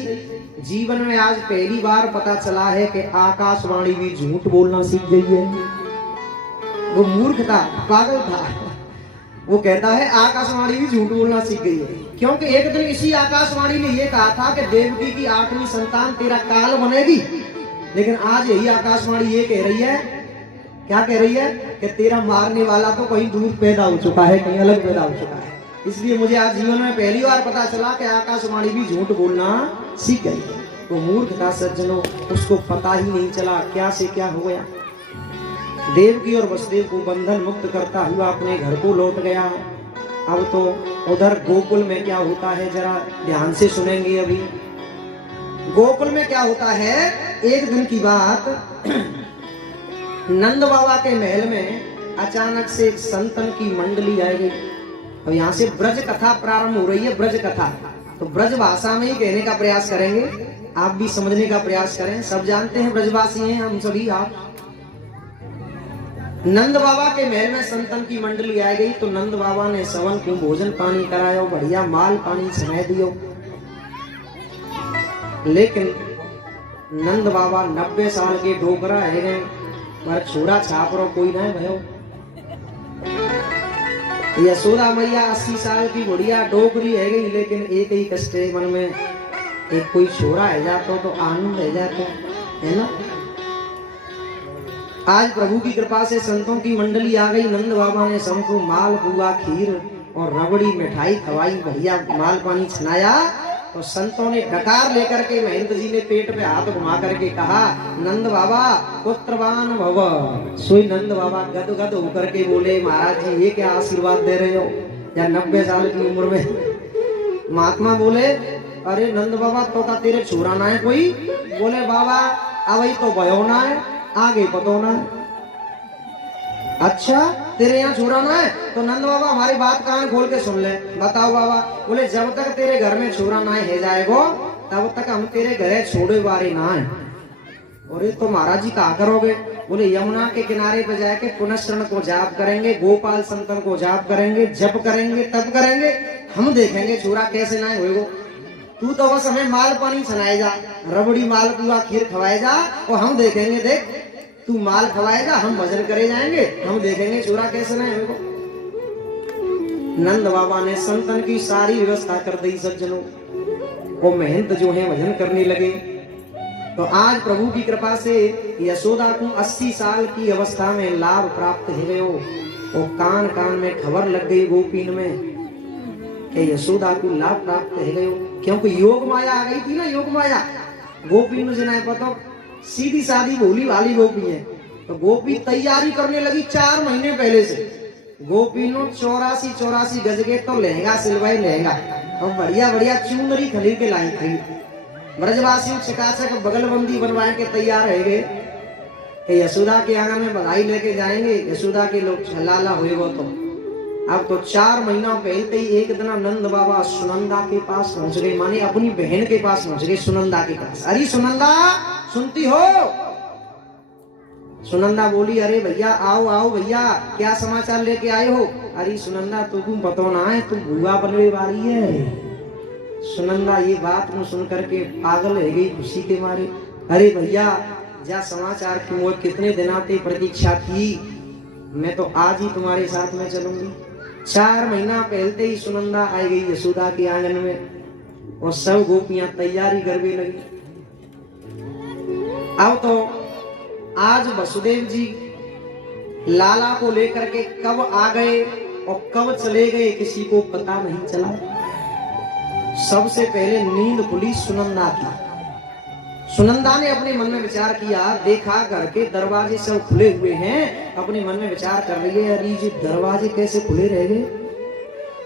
जीवन में आज पहली बार पता चला है कि आकाशवाणी भी झूठ बोलना सीख गई है। वो मूर्ख था, पागल था, वो कहता है आकाशवाणी भी झूठ बोलना सीख गई है। क्योंकि एक दिन इसी आकाशवाणी ने यह कहा था कि देवकी की 8वीं संतान तेरा काल बनेगी, लेकिन आज यही आकाशवाणी ये कह रही है, क्या कह रही है कि तेरा मारने वाला तो कहीं दूर पैदा हो चुका है, कहीं अलग पैदा हो चुका है। इसलिए मुझे आज जीवन में पहली बार पता चला कि आकाशवाणी भी झूठ बोलना सीख गई है। वो मूर्ख था सज्जनों, उसको पता ही नहीं चला क्या से क्या हो गया। देवकी और वसुदेव को बंधन मुक्त करता हुआ अपने घर को लौट गया। अब तो उधर गोकुल में क्या होता है जरा ध्यान से सुनेंगे। अभी गोकुल में क्या होता है, एक दिन की बात, नंद बाबा के महल में अचानक से एक संतन की मंडली आई गई। और यहाँ से ब्रज कथा प्रारंभ हो रही है। ब्रज कथा तो ब्रज भाषा में ही कहने का प्रयास करेंगे, आप भी समझने का प्रयास करें। सब जानते हैं ब्रजवासी हैं हम सभी। आप नंद बाबा के महल में संतन की मंडली आ गई, तो नंद बाबा ने सवन को भोजन पानी कराया, बढ़िया माल पानी छनाए दियो। लेकिन नंद बाबा 90 साल के डोकरा है गए, पर छोरा छापरो कोई ना भयो। यशोदा मैया 80 साल की बुढ़िया डोकरी है गई, लेकिन एक ही कष्ट है मन में, एक कोई छोरा है जातो तो आनंद है जातो, है ना। आज प्रभु की कृपा से संतों की मंडली आ गई। नंद बाबा ने सबको माल पुआ खीर और रबड़ी मिठाई खवाई, बढ़िया माल पानी छनाया। तो संतों ने डकार लेकर के महंत जी ने पेट पे हाथ घुमा करके कहा, नंद बाबा पुत्रवान भव। सोई नंद बाबा गदगद होकर के बोले, महाराज जी ये क्या आशीर्वाद दे रहे हो या 90 साल की उम्र में। महात्मा बोले, अरे नंद बाबा तो का तेरे छोरा ना है कोई? बोले बाबा अवई तो भयो ना है, आगे पतो ना है। अच्छा तेरे यहाँ छोरा ना है? तो नंद बाबा हमारी बात कान खोल के सुन ले। बताओ बाबा। बोले जब तक तेरे घर में छोरा ना है जाएगो तब तक हम तेरे घरे छोड़े बारे ना है। अरे तो महाराज जी कहा करोगे? बोले यमुना के किनारे पे जाके पुनश्चरण को जाप करेंगे, गोपाल संतन को जाप करेंगे, जप करेंगे, तब करेंगे, हम देखेंगे छोरा कैसे ना होएगो। तू तो बस हमें माल पानी छनाए जा, रबड़ी माल पुआ खीर खवाए जा, और हम देखेंगे। देख तू माल खवाएगा, हम भजन करे जाएंगे, हम देखेंगे छोरा कैसे ना होएगो। नंद बाबा ने संतन की सारी व्यवस्था कर दी सज्जनों, वो मेहनत जो है भजन करने लगे। तो आज प्रभु की कृपा से यशोदा को 80 साल की अवस्था में लाभ प्राप्त हो गयो। और कान कान में खबर लग गई गोपीन में कि यशोदा को लाभ प्राप्त हो गयो, क्योंकि योग माया आ गई थी ना। योग माया गोपीन जिन्हें पता सीधी सादी भोली वाली गोपी है। तो गोपी तैयारी करने लगी 4 महीने पहले से। गोपी नो 84 गज के तो लहंगा सिलवाई लहंगा और बढ़िया बढ़िया चुनरी खरीद के लाई थी। ब्रजवासियों चकाचक बगलबंदी बनवाए के तैयार रह गए कि यशोदा के आंगन में बधाई लेके जाएंगे, यशोदा के लोग छलाला होएगा। तो अब तो 4 महीना पहलते ही एक दिन नंद बाबा सुनंदा के पास पहुंच गए, माने अपनी बहन के पास पहुंच गए, सुनंदा के पास। अरे सुनंदा सुनती हो? सुनंदा बोली, अरे भैया आओ आओ भैया, क्या समाचार लेके आए हो? अरे सुनंदा तुम पता ना है, तुम बुआ बनने वाली है। सुनंदा ये बात को सुन करके पागल हो गई खुशी के मारे। अरे भैया जा समाचार की मोर कितने दिन आते प्रतीक्षा की, मैं तो आज ही तुम्हारे साथ में चलूंगी। 4 महीना पहलते ही सुनंदा आई गई यशोदा के आंगन में और सब गोपियां तैयारी करने लगी। अब तो आज वसुदेव जी लाला को लेकर के कब आ गए और कब चले गए किसी को पता नहीं चला। सबसे पहले नींद खुली सुनंदा की। सुनंदा ने अपने मन में विचार किया, देखा घर के दरवाजे सब खुले हुए हैं। अपने मन में विचार कर रही है, अरे जी दरवाजे कैसे खुले रह गए?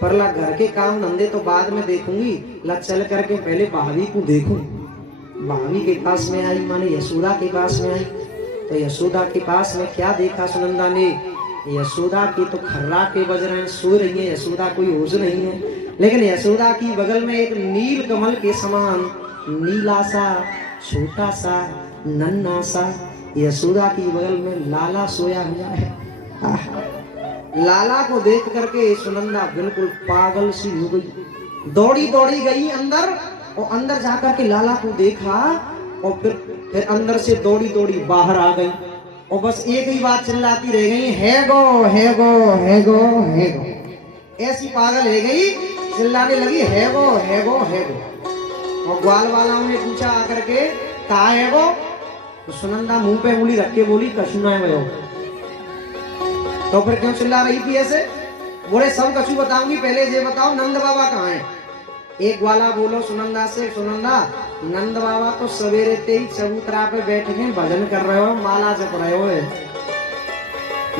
परला घर के काम धंधे तो बाद में देखूंगी, ला चल करके पहले भाभी को देखूं। भाभी के पास में आई, माने यशोदा के पास में आई। तो यशोदा के पास में क्या देखा सुनंदा ने? यशोदा की तो खर्रा के बज रहे हैं, सो रही है यशोदा, कोई होश नहीं है। लेकिन यशोदा की बगल में एक नील कमल के समान नीला सा छोटा सा नन्हा सा यशोदा की बगल में लाला सोया हुआ है। लाला को देख करके सुनंदा बिल्कुल पागल सी हो गई। दौड़ी दौड़ी गई अंदर और अंदर जाकर के लाला को देखा और फिर अंदर से दौड़ी दौड़ी बाहर आ गई और बस एक ही बात चिल्लाती रह गई, है गो है गो है गो है गो। ऐसी पागल है गई, चिल्लाने लगी है गो है गो है गो। और ग्वाल वालाओं ने पूछा आकर के, कहा है गो? तो सुनंदा मुंह पे उंगली रख के बोली, कछु ना है भयो। तो फिर क्यों चिल्ला रही थी ऐसे? बोले सब कछु बताऊंगी, पहले ये बताओ नंद बाबा कहाँ है? एक ग्वाला बोलो सुनंदा से, सुनंदा नंद बाबा तो सवेरे ते ही चबूतरा पे बैठ के भजन कर रहे हो, माला जप रहे हो।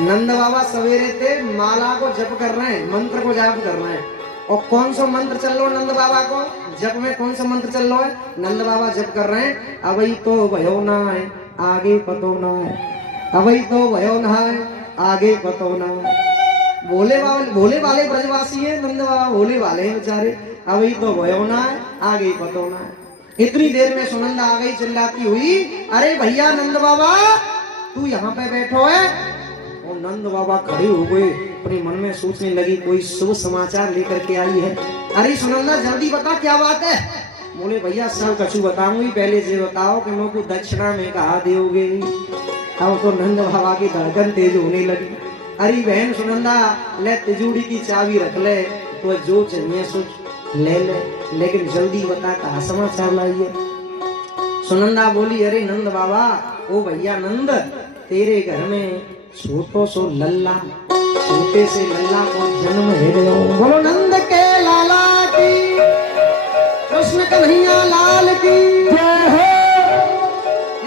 नंद बाबा सवेरे ते माला को जप कर रहे हैं, मंत्र को जाप कर रहे हैं। और कौन सा मंत्र चल रहा है नंद बाबा को जप में? कौन सा मंत्र चल रहा है? नंद बाबा जप कर रहे हैं, अभी तो भयो ना है आगे पतो ना है, अभी तो भयो ना है आगे पतो ना है। भोले वाले ब्रजवासी है नंद बाबा, भोले वाले हैं बेचारे। अभी तो भयो ना है आगे पतो ना है। इतनी देर में सुनंदा आ गई चिल्लाती हुई, अरे भैया नंद बाबा तू यहाँ पे बैठो है। और नंद बाबा खड़े हो गए, अपने मन में सोचने लगी कोई शुभ समाचार लेकर के आई है। अरे सुनंदा जल्दी बता क्या बात है? बोले भैया सब कछु बताऊंगी, पहले ये बताओ कि मुझको दक्षिणा में कहा दोगे? अब तो नंद बाबा की धड़कन तेज होने लगी। अरे बहन सुनंदा ले तिजोरी की चाबी रख ले, तो जो चाहिए सोच ले ले, लेकिन जल्दी बता कहा समाचार लाइए। सुनंदा बोली, अरे नंद बाबा, ओ भैया नंद, तेरे घर में छोटो सो लल्ला, छोटे से लल्ला को जन्म है गयो। बोलो नंद के लाला की, कृष्ण कन्हैया लाल की जय हो।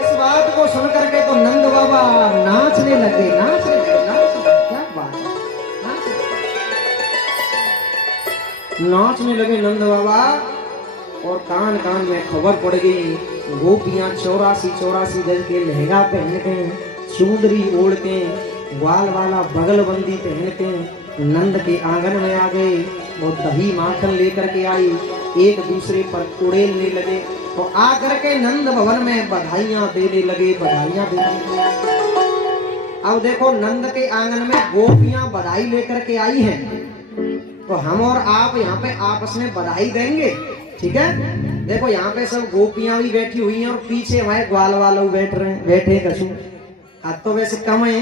इस बात को सुन करके तो नंद बाबा नाचने लगे, नाचने लगे, क्या बात है, नाचने लगे नंद बाबा। और कान कान में खबर पड़ गई, गोपियां 84 गज के लहंगा पहन के, चुंदरी ओढ़ के, ग्वाल वाला बगलबंदी पहन के नंद के आंगन में आ गए और दही माखन लेकर के आई, एक दूसरे पर उड़ेलने लगे और आकर के नंद भवन में बधाइयां देने लगे, बधाइयां देने लगे। अब देखो नंद के आंगन में गोपियां बधाई लेकर के आई हैं, तो हम और आप यहाँ पे आपस में बधाई देंगे, ठीक है? देखो यहाँ पे सब गोपियां भी बैठी हुई हैं और पीछे हमारे ग्वाल वालों बैठे कछु। आज तो वैसे कम है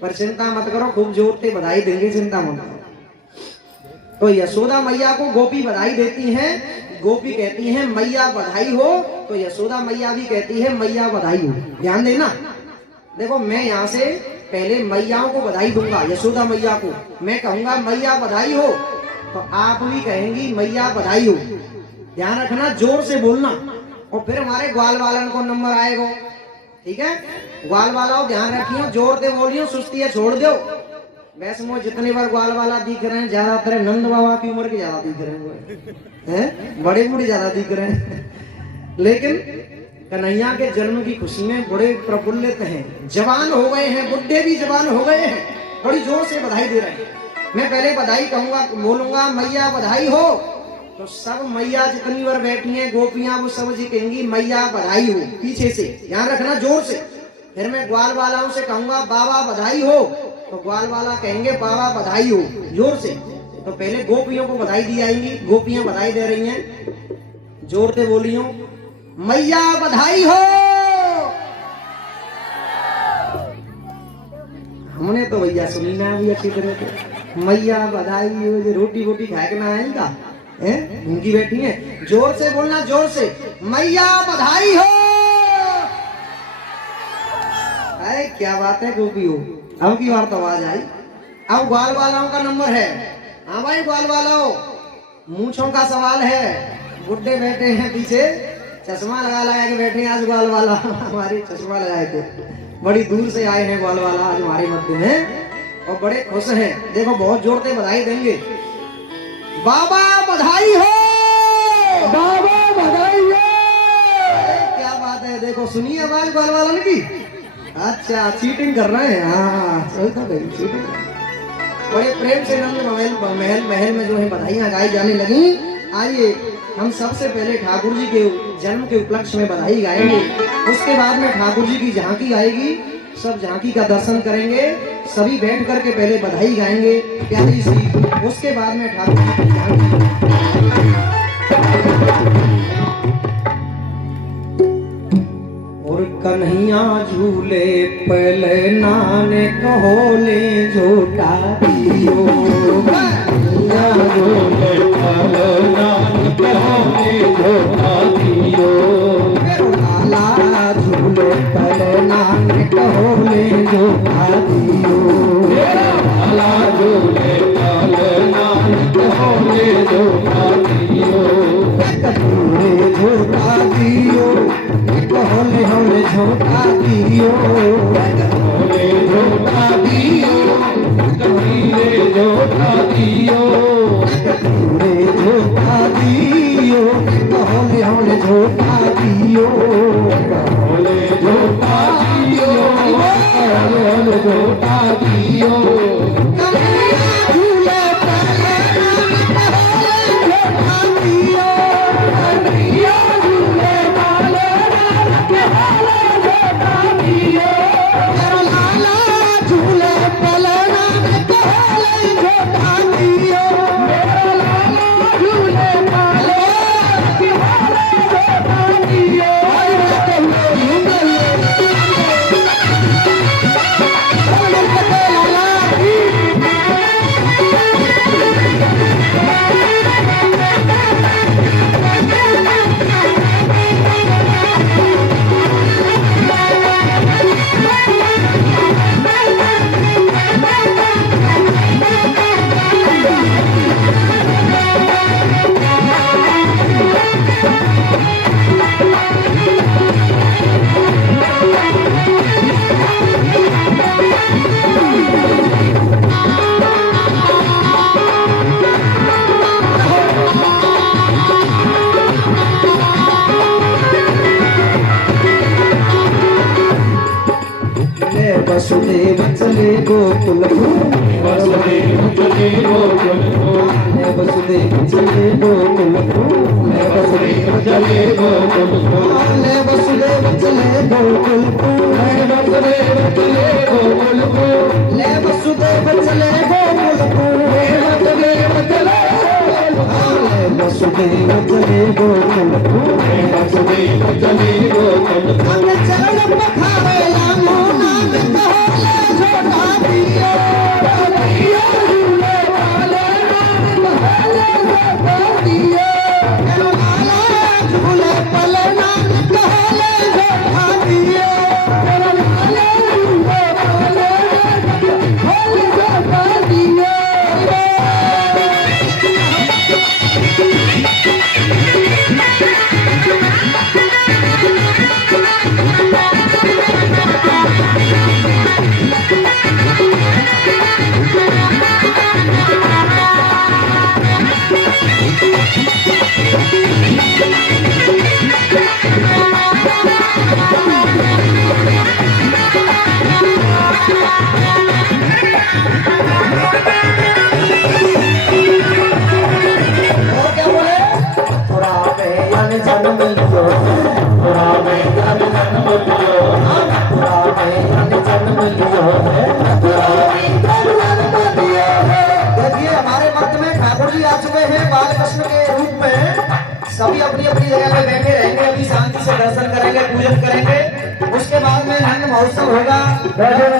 पर चिंता मत करो, खूब जोर से बधाई देंगे, चिंता मत करो। तो यशोदा मैया को गोपी बधाई देती हैं, गोपी कहती है मैया बधाई हो, तो यशोदा मैया भी कहती है मैया बधाई हो। ध्यान देना, देखो मैं यहाँ से पहले मैयाओं को बधाई दूंगा, यशोदा मैया को मैं कहूंगा मैया बधाई हो, तो आप भी कहेंगी मैया बधाई हो। ध्यान रखना, जोर से बोलना, और फिर हमारे ग्वाल वालन को नंबर आएगा। ठीक है, ग्वाल वाला ध्यान रखियो, जोर से बोलियो, सुस्ती है छोड़ दो। वैसे मुझे जितनी बार ग्वाल वाला दिख रहे हैं, ज्यादातर नंद बाबा की उम्र के ज्यादा दिख रहे हैं, बड़े बूढ़े ज्यादा दिख रहे हैं, लेकिन कन्हैया के जन्म की खुशी में बड़े प्रफुल्लित हैं, जवान हो गए हैं, बुढ़े भी जवान हो गए हैं, बड़ी जोर से बधाई दे रहे हैं। मैं पहले बधाई कहूंगा, बोलूंगा मैया बधाई हो, तो सब मैया जितनी बार बैठी हैं गोपियां वो सब जी कहेंगी मैया बधाई हो पीछे से। ध्यान रखना, जोर से। फिर मैं ग्वाल वालाओं से कहूंगा बाबा बधाई हो, तो ग्वाल वाला कहेंगे बाबा बधाई हो, जोर से। तो पहले गोपियों को बधाई दी जाएगी, गोपियां बधाई दे रही हैं, जोर से बोलियो मैया बधाई हो। हमने तो भैया सुनी ना अभी अच्छी तरह से, मैया बधाई हो, रोटी वोटी खाए के ना आएगा, उनकी बैठी है। जोर से बोलना, जोर से, मैया बधाई हो। अरे क्या बात है गोपियों, अब की बार तो आवाज आई। अब ग्वाल वालाओं का नंबर है। हाँ भाई ग्वाल वालाओ, मूंछों का सवाल है, बुड्ढे बैठे हैं पीछे, चश्मा लगा के बैठे हैं आज ग्वाल वाला, हमारे चश्मा लगाए थे, बड़ी दूर से आए हैं ग्वाल वाला आज हमारे मध्य में, और बड़े खुश हैं। देखो बहुत जोर से बधाई देंगे, बाबा बधाई हो, बाबा बधाई हो। क्या बात है, देखो सुनिए आवाज ग्वाल वाला की। अच्छा चीटिंग कर रहे हैं, हाँ सही था भाई, चीटिंग। बड़े प्रेम से नंद महल में जो है बधाइयां गाई जाने लगी। आइए हम सबसे पहले ठाकुर जी के जन्म के उपलक्ष्य में बधाई गाएंगे, उसके बाद में ठाकुर जी की झांकी आएगी, सब झांकी का दर्शन करेंगे, सभी बैठ करके पहले बधाई गाएंगे प्यारी सी, उसके बाद में ठाकुर जी की झांकी। और कन्हैया झूले पहले नाने कहोले झूठा दियो, कन्हैया झूले पहले नाने कहोले झूठा दियो, लाला झूले पहले नाने कहोले झूठा दियो, लाला झूले पहले नाने कहोले झूठा दियो, कटोरे झूठा दियो, कहोले होले झूठा दियो, कहोले झूठा दियो, कहोले झूठा दियो, कटोरे झूठा दियो, कहोले होले झूठा दियो, कहोले झूठा दियो, कहोले झूठा दियो, कन्हैया झूले पहले नाने कहोले झूठा दियो, कन्हैया झूले पहले नाने कहोले झूठा दियो, लाला झूले पहले नाने कहोले झूठा दियो, लाला झूले पहले कहोले झूठा दियो, वसुदेव चले गोकुल वसुदेव चले गोकुल को, वसुदेव चले गोकुल वसुदेव चले गोकुल को, वसुदेव चले गोकुल वसुदेव चले गोकुल को, वसुदेव चले गोकुल वसुदेव चले वसुदेव चले गोकुल वसुदेव चले गोकुल को, चरण पखारे रामो नाम कहोले झूठा दियो, कन्हैया झूले पहले नाने कहोले झूठा दियो, लाला देखिए हमारे मध्य में ठाकुर जी आ चुके हैं बाल कृष्ण के रूप में। सभी अपनी अपनी जगह पे बैठे रहेंगे, अभी शांति से दर्शन करेंगे, पूजन करेंगे। उसके बाद में नंद महोत्सव होगा,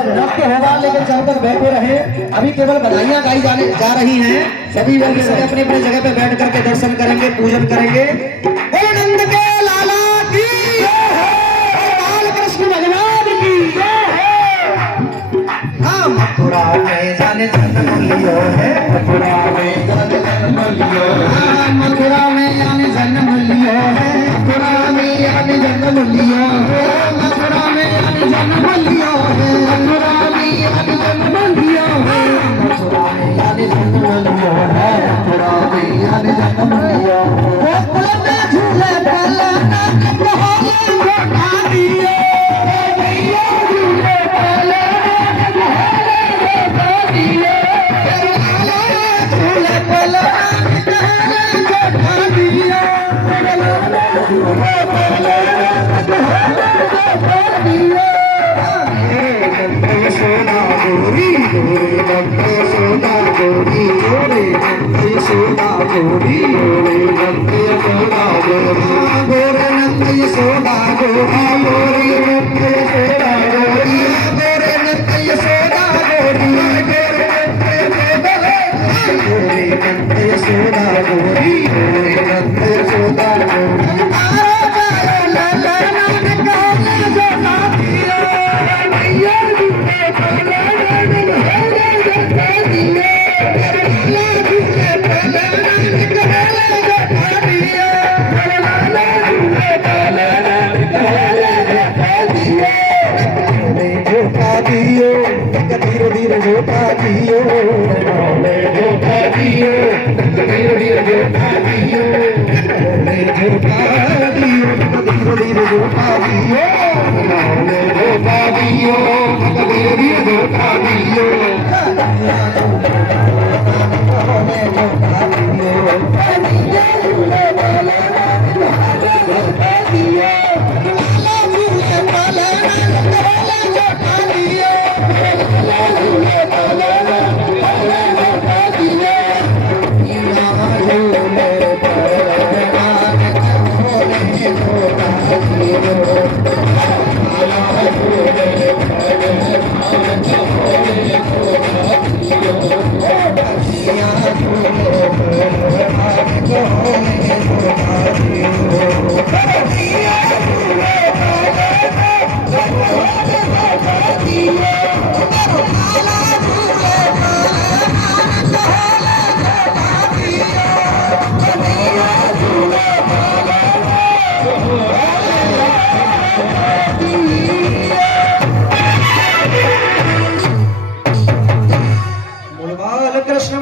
नृत्य होगा, लेकिन जब तक बैठे रहे अभी केवल बधाइयां गाई जा रही हैं। सभी वर्ग से अपनी अपनी जगह पे बैठ करके दर्शन करेंगे, पूजन करेंगे। बोलो नंद के लाला की जय है, बाल कृष्ण भगवान की जय है। हाँ, मथुरा में जाने जन्म लियो है, मथुरा में जाने जन्म लियो है, मथुरा में जाने जन्म लियो है, मथुरा में जाने जन्म लियो है, मथुरा में जाने जन्म लियो है, मथुरा में जाने जन्म लियो है, मथुरा में जाने जन्म लियो है, मथुरा में जाने जन्म लियो है। झूले झूले पलना बहोले घोटा दिए, भैया झूले पलना बहोले घोटा दिए, झूले पलना बहोले घोटा दिए, झूले पलना बहोले घोटा दिए। सोना गोरी गोरी नंदे सोना गोरी गोरी नंदे सोना गोरी गोरी नंदे सोना गोरी गोरे नंदे सोना गोरी गोरी नंदे सोना गोरी गोरे नंदे सोना गोरी गोरे नंदे सोना गोरी गोरे नंदे सोना गोरी। धीरे धीरे झोटा दियो, झोटा दियो, धीरे धीरे झोटा दियो, झोटा दियो, धीरे धीरे झोटा दियो, झोटा दियो, धीरे धीरे झोटा दियो।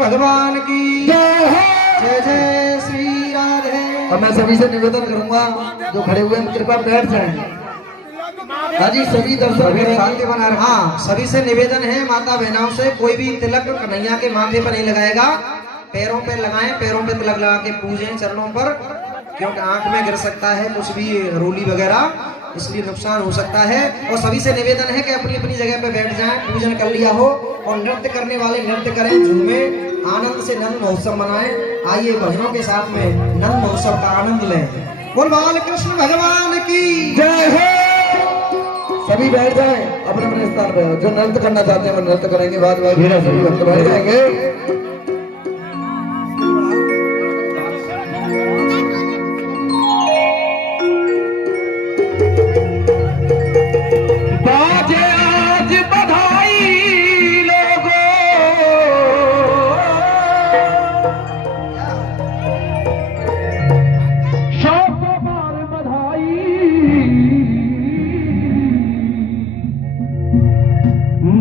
भगवान की जय है, जय जय श्री राधे। और मैं सभी से निवेदन करूंगा जो खड़े हुए हैं कृपया बैठ जाएं। हाँ जी, सभी दर्शक शांति बना रहे। हाँ, सभी से निवेदन है माता बहनों से, कोई भी तिलक कन्हैया के माथे पर नहीं लगाएगा, पैरों पे लगाएं, पैरों पे तिलक लगा के पूजें चरणों पर, क्योंकि आंख में गिर सकता है कुछ भी रोली वगैरह, इसलिए नुकसान हो सकता है। और सभी से निवेदन है कि अपनी अपनी जगह पे बैठ जाएं, पूजन कर लिया हो, और नृत्य करने वाले नृत्य करें, झूमे, आनंद से नंद महोत्सव मनाएं। आइए भजनों के साथ में नंद महोत्सव का आनंद लें। बोल बाल कृष्ण भगवान की जय हो। सभी बैठ जाएं अपने अपने स्थान पर, जो नृत्य करना चाहते हैं वो नृत्य करेंगे, बाद में सभी भक्त बैठ जाएंगे।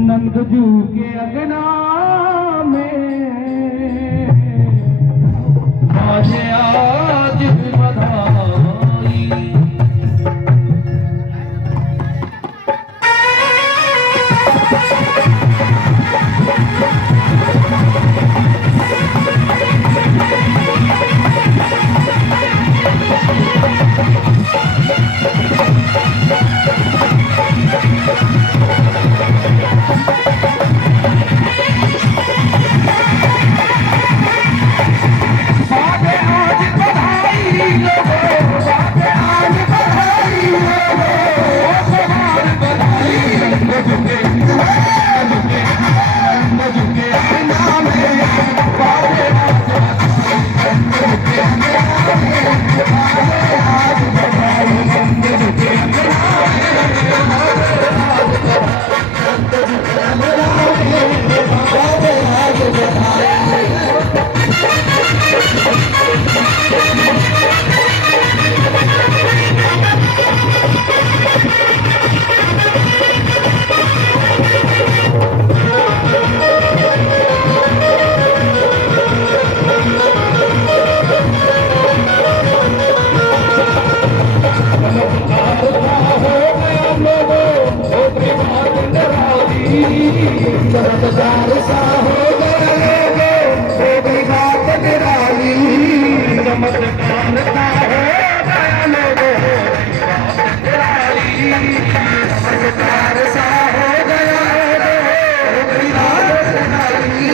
नंदजू के अगना में बाजे आज बधाई। चमत्कार सा हो गया लोगो हो गई बात निराली चमत्कार सा हो गया लोगो हो गई बात निराली चमत्कार सा हो गया लोगो हो गई बात निराली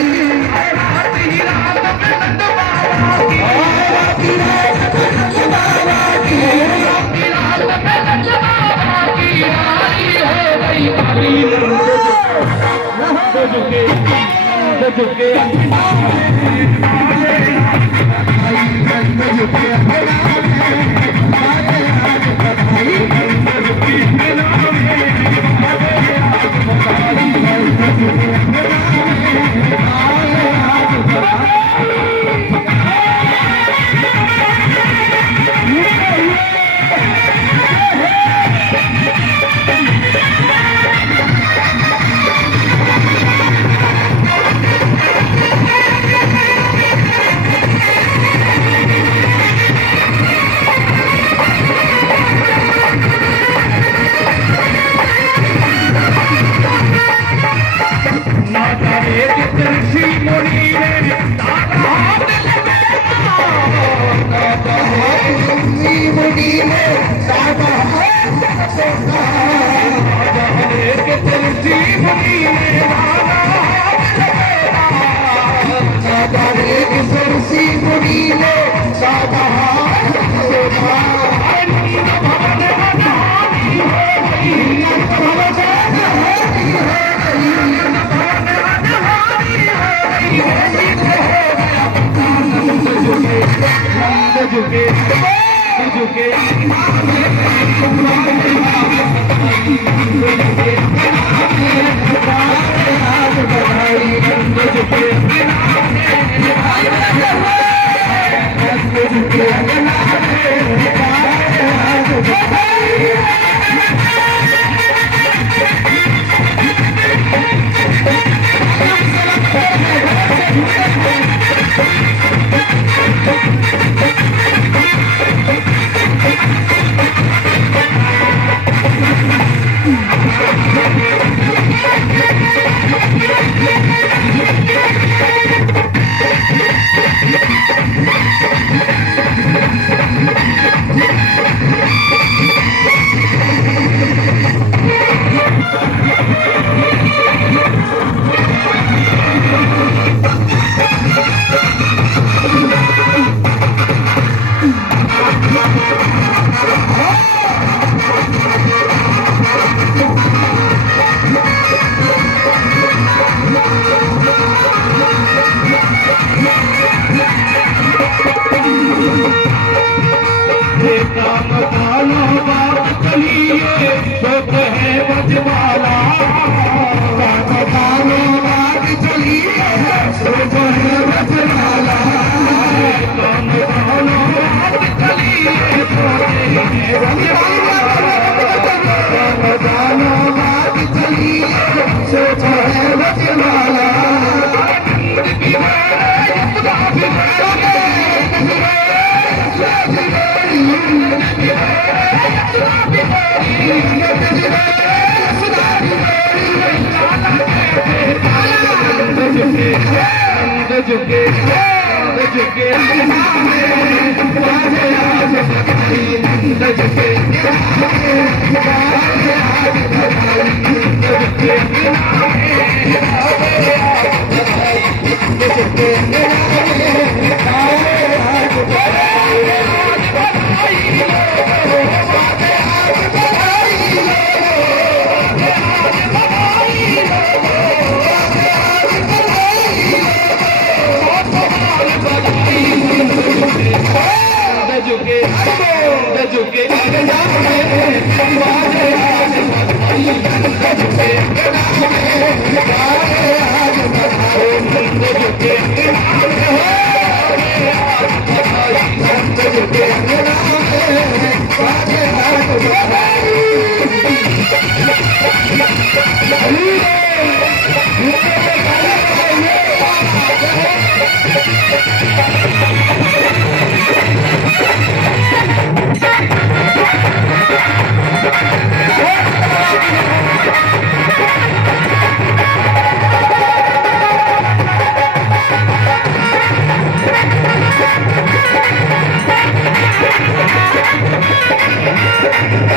रात ही रात में नंद बाबा की रात ही रात में नंद बाबा की रात ही रात में नंद बाबा की वाली हो गई वाली झुके झुके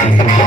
Thank